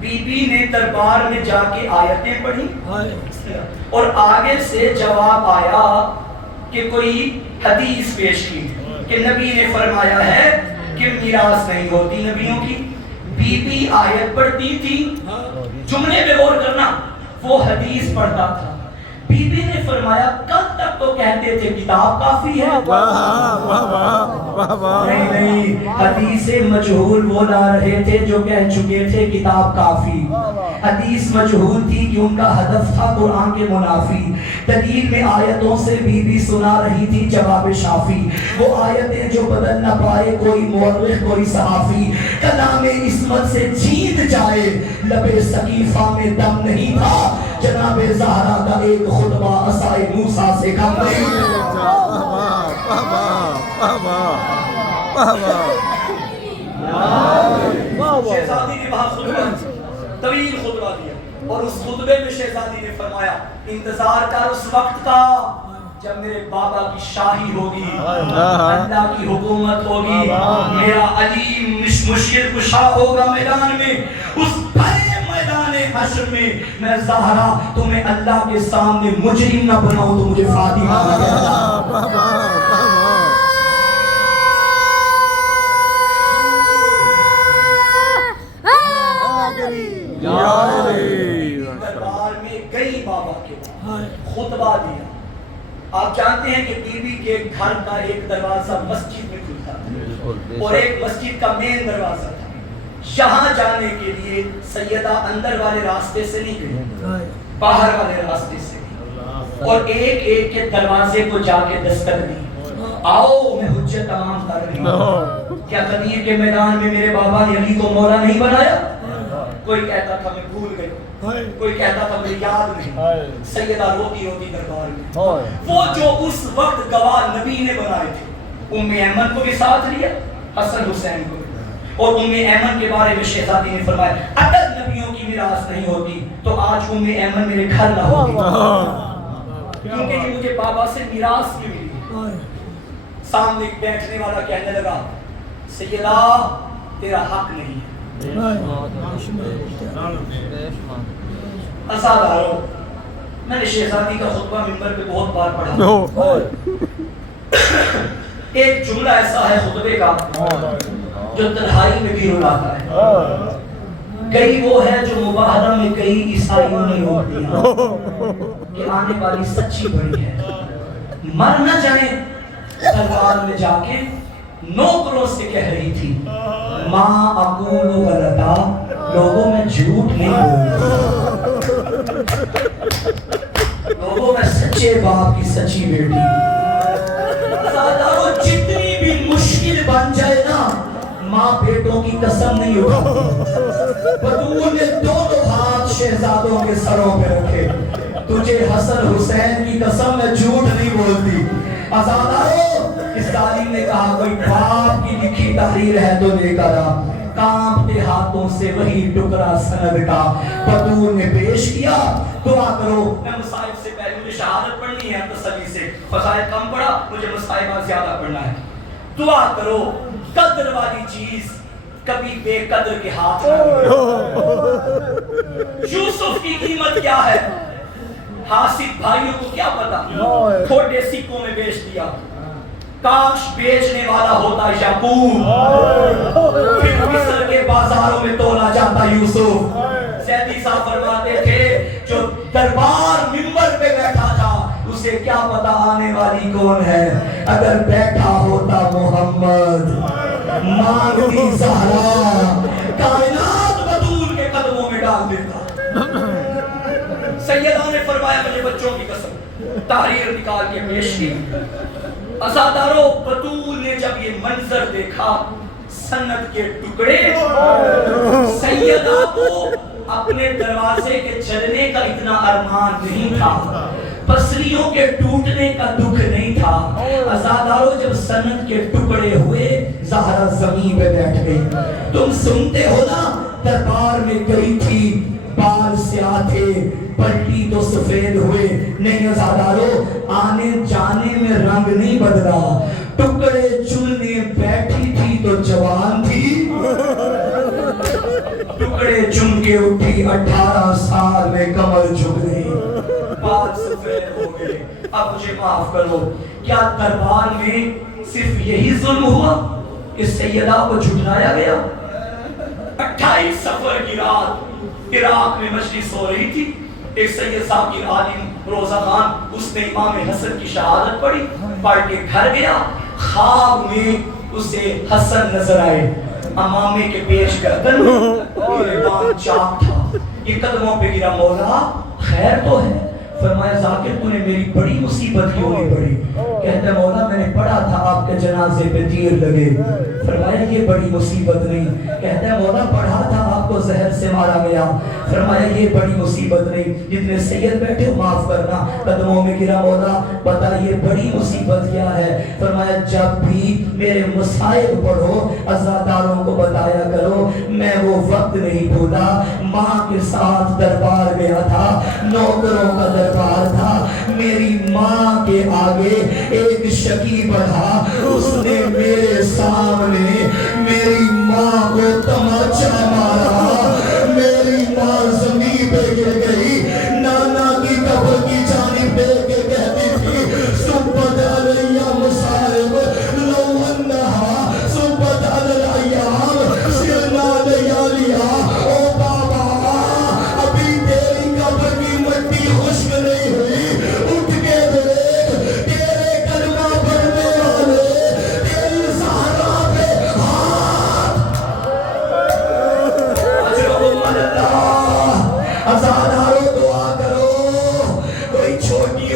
بی بی نے دربار میں جا کے آیتیں پڑھی اور آگے سے جواب آیا کہ کوئی حدیث پیش کی کہ نبی نے فرمایا ہے کہ میراث نہیں ہوتی نبیوں کی. بی بی آیت پڑھتی تھی، جملے پہ غور کرنا، وہ حدیث پڑھتا تھا. بی بی نے فرمایا کل تک تو کہتے تھے کتاب کافی ہے. نہیں نہیں، حدیث مجہول وہ لا رہے تھے جو کہہ چکے تھے کتاب کافی. حدیث مجہول تھی کہ ان کا ہدف تھا قرآن کے منافی. دلیل میں آیتوں سے بی بی سنا رہی تھی جواب شافی. وہ آیتیں جو بدل نہ پائے کوئی مورخ کوئی صحافی. کلام عصمت سے جیت جائے لب سقیفہ میں دم نہیں تھا. جناب زہرا کا ایک خطبہ عصائے موسیٰ سے کم نہیں. شہزادی نے وہاں خطبہ طویل خطبہ دیا اور اس خطبے میں شہزادی نے فرمایا انتظار کر اس وقت کا جب میرے بابا کی شاہی ہوگی، اللہ کی حکومت ہوگی، میرا علیم مشیر کشا ہوگا میدان میں. اس بڑے میدان حشر میں زہرا تمہیں اللہ کے سامنے مجرم نہ بناؤں تو مجھے فاطمہ دربار میں گئی بابا کے خطبہ دیا. آپ جانتے ہیں کہ بی بی کے گھر کا ایک دروازہ مسجد میں کھلتا تھا اور ایک مسجد کا مین دروازہ تھا. یہاں جانے کے لیے سیدہ اندر والے راستے سے نہیں گئی، باہر والے راستے سے، اور ایک ایک کے دروازے کو جا کے دستک دی. آؤ میں حجت تمام کر رہی ہوں. کیا غدیر کے میدان میں میرے بابا نے علی کو مولا نہیں بنایا؟ کوئی کہتا تھا میں بھول گئی، کوئی کہتا تھا مجھے یاد نہیں. سیدہ روتی روتی دربار میں. وہ جو اس وقت گواہ نبی نے بنائے تھے، ام ایمن کو بھی ساتھ لیا، حسن حسین کو. اور ام ایمن کے بارے میں شہزادی نے فرمایا اگر نبیوں کی میراث نہیں ہوتی تو آج ام ایمن میرے گھر نہ ہوتی، کیونکہ یہ مجھے بابا سے میراث کی ملی. سامنے بیٹھنے والا کہنے لگا سیدہ تیرا حق نہیں ہے. ازادارو، میں نے شہزادی کا خطبہ منبر پہ بہت بار پڑھا. ایک جملہ ایسا ہے خطبے کا جو تنہائی میں بھی رلاتا ہے. کئی وہ ہے جو مباہرہ میں کئی عیسائیوں نے روک دیا کہ آنے والی سچی بڑی ہے. مر نہ جائیں دربار میں جا کے نوکروں سے کہہ رہی تھی ماں اقول غلطا لوگوں میں جھوٹ نہیں بولتی, لوگوں میں سچے باپ کی سچی بیٹی. ساداروں جتنی بھی مشکل بن جائے نا ماں بیٹوں کی قسم نہیں اٹھاتی. بطول نے دونوں ہاتھ شہزادوں کے سروں پہ رکھے, تجھے حسن حسین کی قسم میں جھوٹ نہیں بولتی. آزاداروں اس تعلیم نے کہا کوئی باپ کی لکھی تحریر ہے تو لے کر آ. کانپتے ہاتھوں سے وہی ٹکڑا سند کا بطول نے پیش کیا. دعا کرو, میں مصائب سے پہلے مجھے شہادت پڑھنی ہے تسلی سے, فضائل کم پڑھا مجھے مصائبہ زیادہ پڑھنا ہے. دعا کرو قدر والی چیز کبھی بے قدر کے ہاتھ نہ لگے. یوسف کی قیمت کیا ہے حاسد بھائیوں کو کیا پتا, تھوڑے سکوں میں بیچ دیا. کاش بیچنے والا ہوتا یعقوب, پھر مصر کے بازاروں میں تولا جاتا یوسف. سیدی صاحب فرماتے تھے جو دربار منبر پہ بیٹھا تھا اسے کیا پتا آنے والی کون ہے. اگر بیٹھا ہوتا محمد مانگتی زہرا کائنات بطول کے قدموں میں ڈال دیتا. سیدہ نے فرمایا مجھے بچوں کی قسم, تحریر نکال کے پیش کی. عزاداروں بطول نے جب یہ منظر دیکھا سنت کے ٹکڑے, سیدہ کو اپنے دروازے کے چلنے کا اتنا ارمان نہیں تھا, پسلیوں کے ٹوٹنے کا دکھ نہیں تھا. عزاداروں جب سنت کے ٹکڑے ہوئے زہرا زمین پہ بیٹھ گئی. تم سنتے ہو نا دربار میں گئی تھی بال سیاہ تھے پلٹی تو سفید ہوئے. نہیں عزاداروں آنے جانے میں رنگ نہیں بدلا, ٹکڑے چننے بیٹھی تھی تو جوان تھی, ٹکڑے چن کے اٹھی 18 سال میں کمر جھک گئی, بال سفید ہو گئے. اب مجھے معاف کرو, کیا دربار میں صرف یہی ظلم ہوا کہ سیدہ کو جھٹلایا گیا؟ 28 صفر کی رات عراق میں مجلس ہو رہی تھی. ایک سید صاحب کی عالم روزہ خان, اس نے امام حسن کی شہادت پڑھی, پڑھ کے گھر گیا. خواب میں اسے حسن نظر آئے, امامے کے پیش گردن میں چاک تھا. یہ قدموں پہ گرا, مولا خیر تو ہے؟ فرمایا ذاکر تو نے میری بڑی مصیبت کیوں نہیں پڑھی؟ کہتا ہے مولا میں نے پڑھا تھا آپ کے جنازے پہ تیر لگے. فرمایا یہ بڑی مصیبت نہیں. کہتا ہے مولا پڑھا تھا آپ کو زہر سے مارا گیا. فرمایا یہ بڑی مصیبت نہیں. جتنے سید بیٹھے معاف کرنا, قدموں میں گرا, مولا بتا یہ بڑی مصیبت کیا ہے؟ فرمایا جب بھی میرے مصائب پڑھو عزاداروں کو بتایا کرو میں وہ وقت نہیں بھولا ماں کے ساتھ دربار گیا تھا, نوکروں کا دربار تھا, میری ماں کے آگے ایک شکی بڑھا, اس نے میرے سامنے میری ماں کو تماچا مارا, میری ماں زمین پہ گر گئی. نانا کی قبر کی جانب دیکھ کے کہتی تھی سبت علیہ مصائب لو انہا سبت علی الایام سرنا لیالیا. او بابا ابھی تیری قبر کی مٹی خشک نہیں ہوئی, اٹھ کے دیکھ تیرے کلمہ پڑھنے والے تیری زہرا پہ ہاتھ. اجرہم اللہ. عزاداروں دعا کرو, کوئی چھوٹی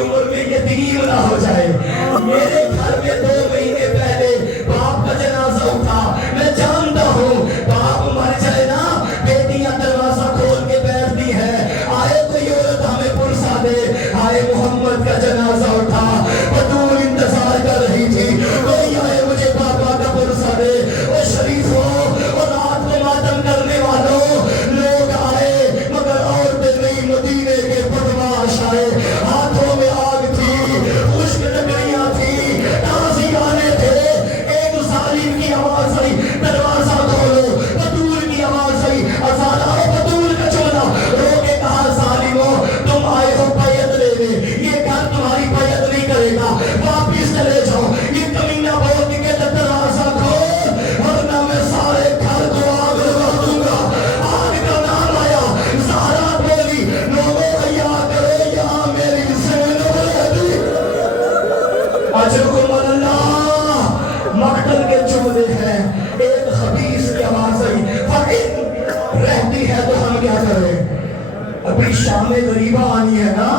ابھی شام غریبہ آنی ہے نا،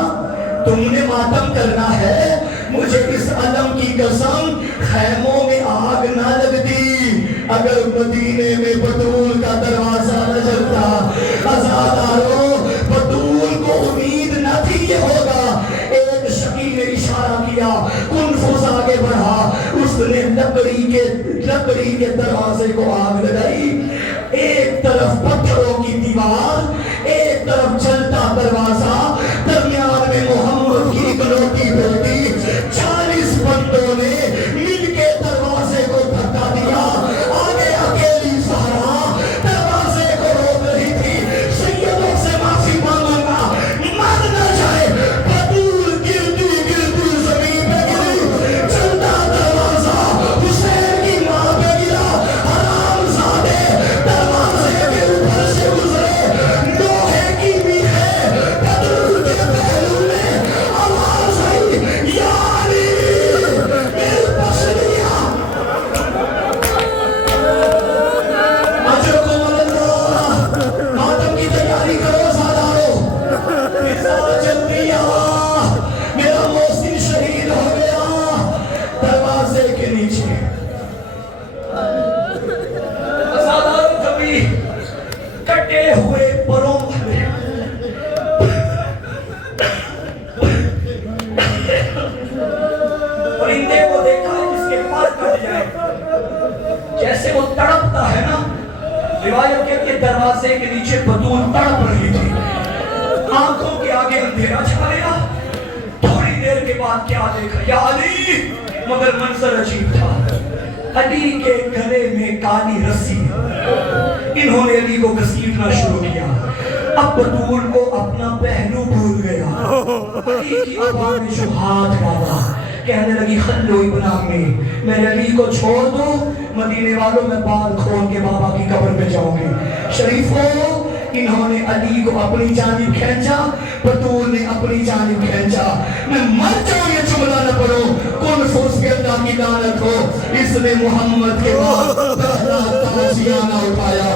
تم نے ماتم کرنا ہے، مجھے اس علم کی قسم خیموں میں آگ نہ لگتی اگر مدینے میں بطول کا دروازہ نہ جلتا۔ عزاداروں، بطول کو امید نہ تھی یہ ہوگا۔ ایک شقی نے اشارہ کیا، کنفذ آگے بڑھا، اس نے لکڑی کے دروازے کو آگ لگائی۔ ایک طرف پتھروں کی دیوار، ایک طرف جلتا دروازہ، درمیان میں محمد کی اکلوتی بیٹی، 40 بندوں نے مل کے دروازے کو دھکا دیا۔ آگے اکیلی زہرا دروازے کو روک رہی تھی، سیدوں سے معافی مانگا مر نہ جائے۔ بطول گرتی گرتی زمین پہ گری، چلتا دروازہ حسین کی ماں پہ گرا۔ حرام زادے دروازے کے اوپر سے گزرے، لوہے کی میخیں بطول کے پہلو میں، آواز آئی یا علی میرے پسلیاں۔ اجرکم اللہ، ماتم کی تیاری کرو زادارو۔ رضا جلدی آ، میرا محسن شہید ہو گیا دروازے کے نیچے۔ زادارو کبھی کٹے ہوئے پروں والے پرندے کو دیکھا ہے جس کے پر کٹ جائے، جیسے وہ تڑپتا ہے نا، روایت کہتی ہے دروازے کے نیچے بطول تڑپ رہی تھی، آنکھوں کے آگے اندھیرا چھا گیا۔ تھوڑی دیر کے بعد کیا دیکھا، یا علی، مگر منظر عجیب تھا۔ علی کے گلے میں کالی رسی، انہوں نے علی کو گھسیٹنا شروع کیا۔ اب بطول کو اپنا پہلو بھول گیا، علی کی آواز میں جو ہاتھ ڈالا، کہنے لگی خلو ابن عمی، میرے علی کو چھوڑ دو، مدینے والوں میں بال کھول کے بابا کی قبر پہ جاؤں گی۔ شریفوں، انہوں نے علی کو اپنی جانب کھینچا، بطول نے اپنی جانب کھینچا۔ میں مر جاؤں یہ جملہ نہ پڑھو، کن فوس کے اللہ کی لعنت ہو، اس نے محمد کے بعد پہلا تعزیہ نہ اٹھایا۔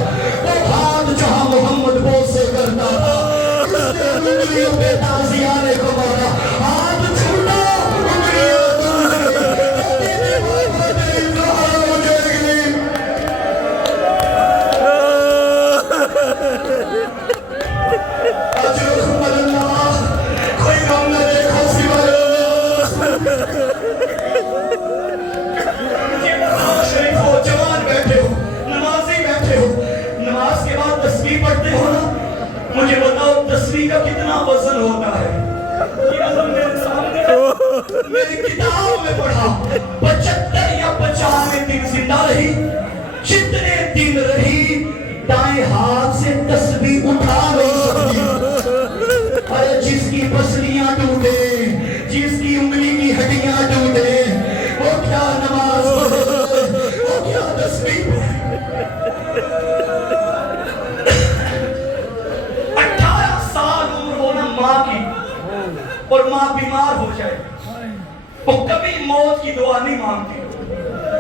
وہ ہاتھ جہاں محمد بوسے کرتا تھا، اس نے انگلیوں پہ تعزیہ کو مارا۔ ہاتھ چھوڑا، انگلیوں اجرکم اللہ، کوئی غم نہ دیکھو سوائے مجھے بتاؤ شریفو، جوان بیٹھے ہو، نمازی بیٹھے ہو، نماز کے بعد تسبیح پڑھتے ہو نا، مجھے بتاؤ تسبیح کا کتنا وزن ہوتا ہے؟ یہ عظم میرے سامنے ہے، میری کتاب میں پڑھا 75 یا 95 دن زندہ رہی، جتنے دن رہی دائیں ہاتھ سے تسبیح اٹھا نہیں سکتی۔ ارے جس کی پسلیاں ٹوٹے، جس کی انگلی کی ہڈیاں ٹوٹے، وہ کیا نماز پڑھے، وہ کیا تسبیح پڑھے۔ 18 سال عمر ہونا ماں کی، اور ماں بیمار ہو جائے، وہ کبھی موت کی دعا نہیں مانگتی،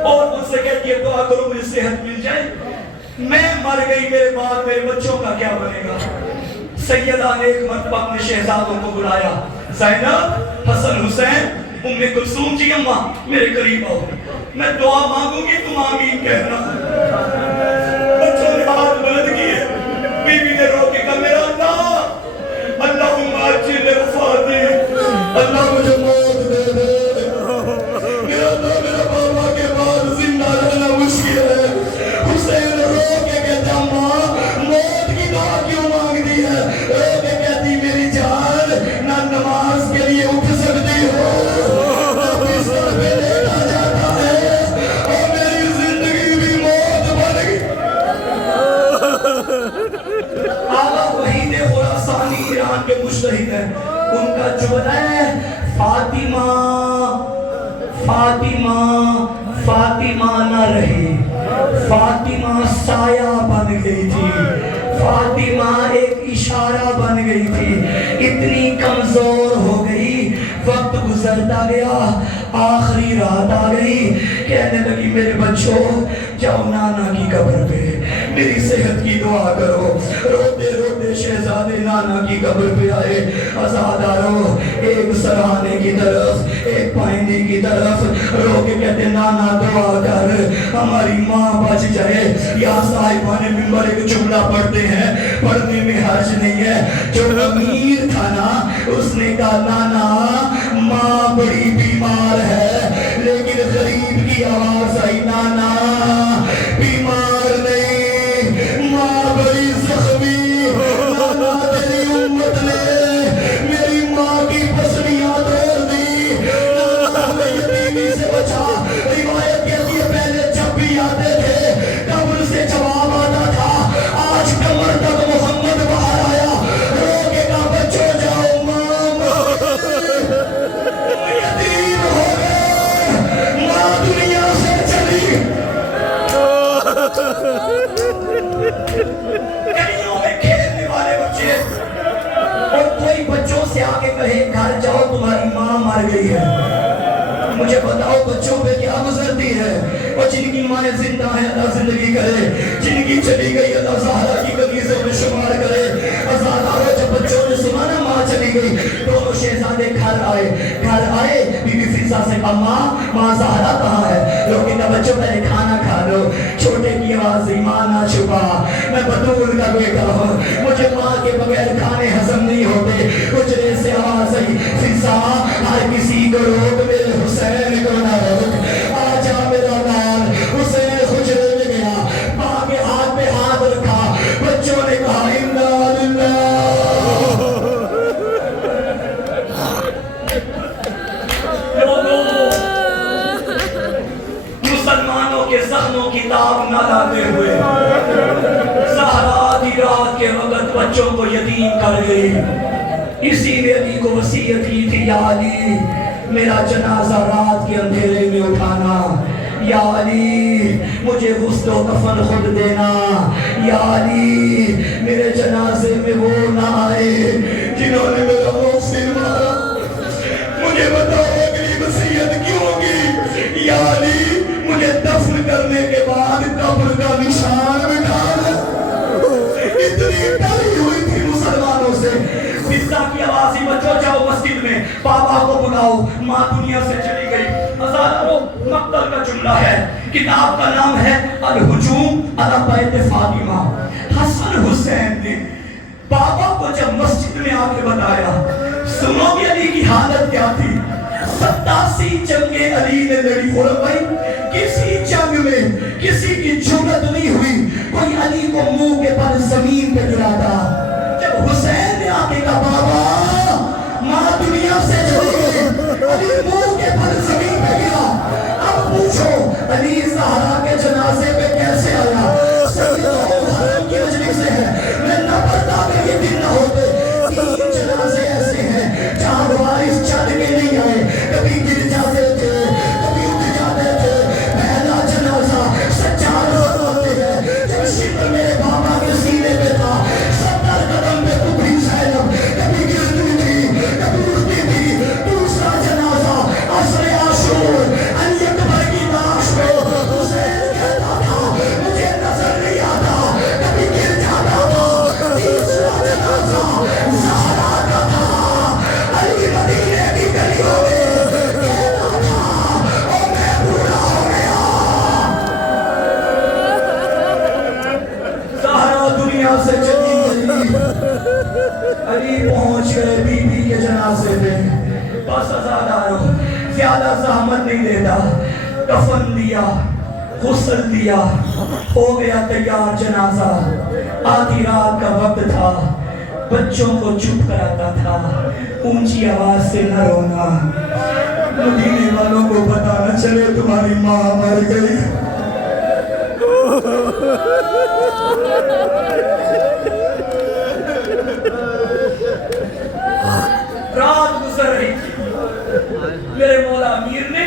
اور مجھ سے کہتی ہے دعا کرو مجھے صحت مل جائے۔ میں مر گئی، میرے بعد میرے بچوں کا کیا بنے گا؟ سیدہ نے ایک مرتبہ اپنے شہزادوں کو بلایا، زینب، حسن، حسین، ام کلثوم، جی اماں میرے قریب آؤ، میں دعا مانگوں گی تم آمین کہنا۔ بچوں نے ہاتھ بلند کیے، بیوی نے رو کے کہا میرا اللہ، اللہم عجل وفاتی، اللہ مجھے موت دے دے، میرا اللہ میرا بابا کے بعد زندہ رہنا مشکل ہے۔ حسین رو کے کہتا ماں موت کی دعا کیوں مانگتی ہے؟ رو کے کہتی میری جان، نہ نماز کے لیے اٹھ سکتی ہو، نہ بستر پہ لیٹا جاتا ہے، اور میری زندگی بھی موت بن گئی۔ آقا وحید خراسانی ایران کے مجتہد ہیں، ان کا جملہ ہے فاطمہ فاطمہ فاطمہ نہ رہی، فاطمہ سایہ بن گئی تھی، فاطمہ ایک اشارہ بن گئی تھی، اتنی کمزور ہو گئی، وقت گزرتا گیا، آخری رات آ گئی، کہنے لگی میرے بچوں جاؤ نانا کی قبر پہ، میری صحت کی دعا کرو. روتے روتے شہزادے نانا کی قبر پہ آئے. عزادارو ایک سرہانے کی طرف ایک پائندے کی طرف رو کے کہتے نانا دعا کر ہماری ماں بچ جائے. یا صاحبان منبر ایک جملہ پڑھتے ہیں, پڑھنے میں حرج نہیں ہے. جو امیر تھا نا اس نے کہا نانا ماں بڑی بیمار ہے, لیکن غریب کی آواز آئی نانا بیمار نہیں ماں بڑی زخمی. نانا تیری امت نے میری ماں کی پسلیاں توڑ دی. نانا ہمیں یتیمی سے بچا. روایت کہتی ہے پہلے جب بھی آتے تھے قبر سے جواب آتا تھا. آج کمر تک محمد باہر آیا رو کے کہا بچوں جاؤ ماں یتیم ہو گئے, ماں دنیا سے چلی. گلیوں میں کھیلنے والے بچے اور کوئی بچوں سے آگے کہے گھر جاؤ تمہاری ماں مر گئی ہے. مجھے بتاؤ بچوں پہ کیا گزرتی ہے. اور جن کی مائیں زندہ ہیں اللہ زندگی کرے, جن کی چلی گئی اللہ زہرا کی کنیزوں میں شمار کرے. عزادارو جب بچوں نے سنا نا ماں چلی گئی, دونوں شہزادے گھر آئے. بی بی فضا سے کہا ماں زہرا کہاں ہے. لوگ کہا بچوں پہلے کھانا کھا لو. چھوٹے کی آواز ماں نہ چھپا, میں بطول کا بیٹا ہوں, مجھے ماں کے بغیر کھانے ہضم نہیں ہوتے. حجرے سے آواز آئی فضا ہر کسی کو روک میرے حسین کو نہ روک. آجا میرا لال. حسین حجرے میں گیا, ماں کے ہاتھ پہ ہاتھ رکھا. بچوں نے کہا انا للہ. مسلمانوں کے زخموں کی داغ نہ لاتے ہوئے زہرا آدھی رات کے وقت بچوں کو یتیم کر گئی. اسی نے علی کو وصیت کی تھی یا علی میرا جنازہ رات کے اندھیرے میں اٹھانا. یا علی مجھے غسل و کفن خود دینا. یا علی میرے جنازے میں وہ نہ آئے جنہوں نے میرا محسن مارا. مجھے بتاؤ اگلی وصیت کیوں کی. یا علی مجھے دفن کرنے کے بعد قبر کا نشان مٹا دو. اتنی ڈری ہوئی تھی مسلمانوں سے. فضا کی آواز ہی بچوں جاؤ مسجد میں بابا کو بلاؤ, ماں دنیا سے چلی گئی. ہزاروں مقتل کا جملہ ہے, کتاب کا نام ہے الہجوم علی بیت فاطمہ. حسن حسین نے بابا کو جب مسجد میں آ کے بتایا, سنو گے علی کی حالت کیا تھی. 87 جنگیں علی نے لڑی. اور بھائی کسی جنگ میں کسی کی جرأت نہیں ہوئی کوئی علی کو منہ کے بل زمین پہ گراتا. جب حسین نے آ کے کہا بابا ماں دنیا سے چلی گئی, علی منہ کے بل زمین پہ گرا. اب پوچھو علی زہرا کے جنازے پہ کیسے آیا. حرم کی وجہ سے ہے. میں نہ پڑھتا کہ یہ دن نہ ہوتے. 3 جنازے ایسے ہیں جہاں وارث چل کے نہیں آئے, کبھی گر جاتے تھے کبھی اٹھ جاتے تھے. پہلا جنازہ سجاد ہوتے ہیں جب شکر میرے بابا کے سینے پہ تھا. 70 قدم پہ کبھی زینب کبھی گرتی تھی کبھی اٹھتی تھی. دوسرا جنازہ عصر عاشور علی اکبر کی لاش پہ حسین کہتا تھا مجھے نظر نہیں آتا, کبھی گر جاتا تھا. تیسرا جنازہ زہرا کا تھا, علی مدینے کی گلیوں میں کہتا تھا او میں بوڑھا ہو گیا. زہرا دنیا سے چلی گئی. علی پہنچ گئے بی بی کے جنازے پہ. بس عزادارو زیادہ زحمت نہیں دیتا. کفن دیا, غسل دیا, ہو گیا تیار جنازہ. آدھی رات کا وقت تھا, بچوں کو چپ کراتا تھا. اونچی آواز سے نہ رونا, مدینے والوں کو پتہ نہ چلے تمہاری ماں مر گئی. رات گزر رہی تھی. میرے مولا امیر نے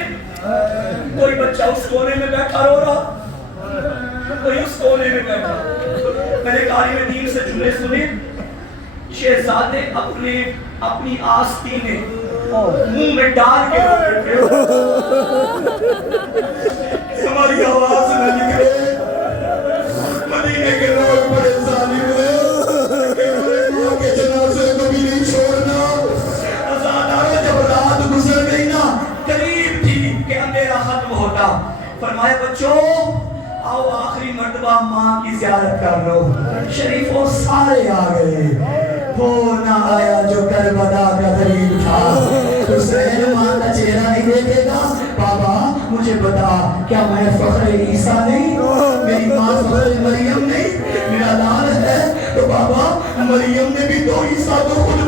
کوئی بچہ اس کونے میں بیٹھا رو رہا, کوئی اس کونے میں بیٹھا. میں نے قاری دین سے جملے سنے. شہزادے اپنی آستینیں منہ میں ڈال کے ہماری آواز نہ نکلے. مدینے کے فرمائے بچوں آؤ آخری مرتبہ ماں کی زیارت کر لو. شریفوں سارے آ گئے. وہ نہ آیا جو کربلا کا غریب تھا. حسین ماں کا چہرہ نہیں دیکھے گا. بابا مجھے بتا کیا میں فخر عیسیٰ نہیں؟ میری ماں فخر مریم نہیں؟ میرا لال ہے تو بابا مریم نے بھی تو عیسیٰ کو خود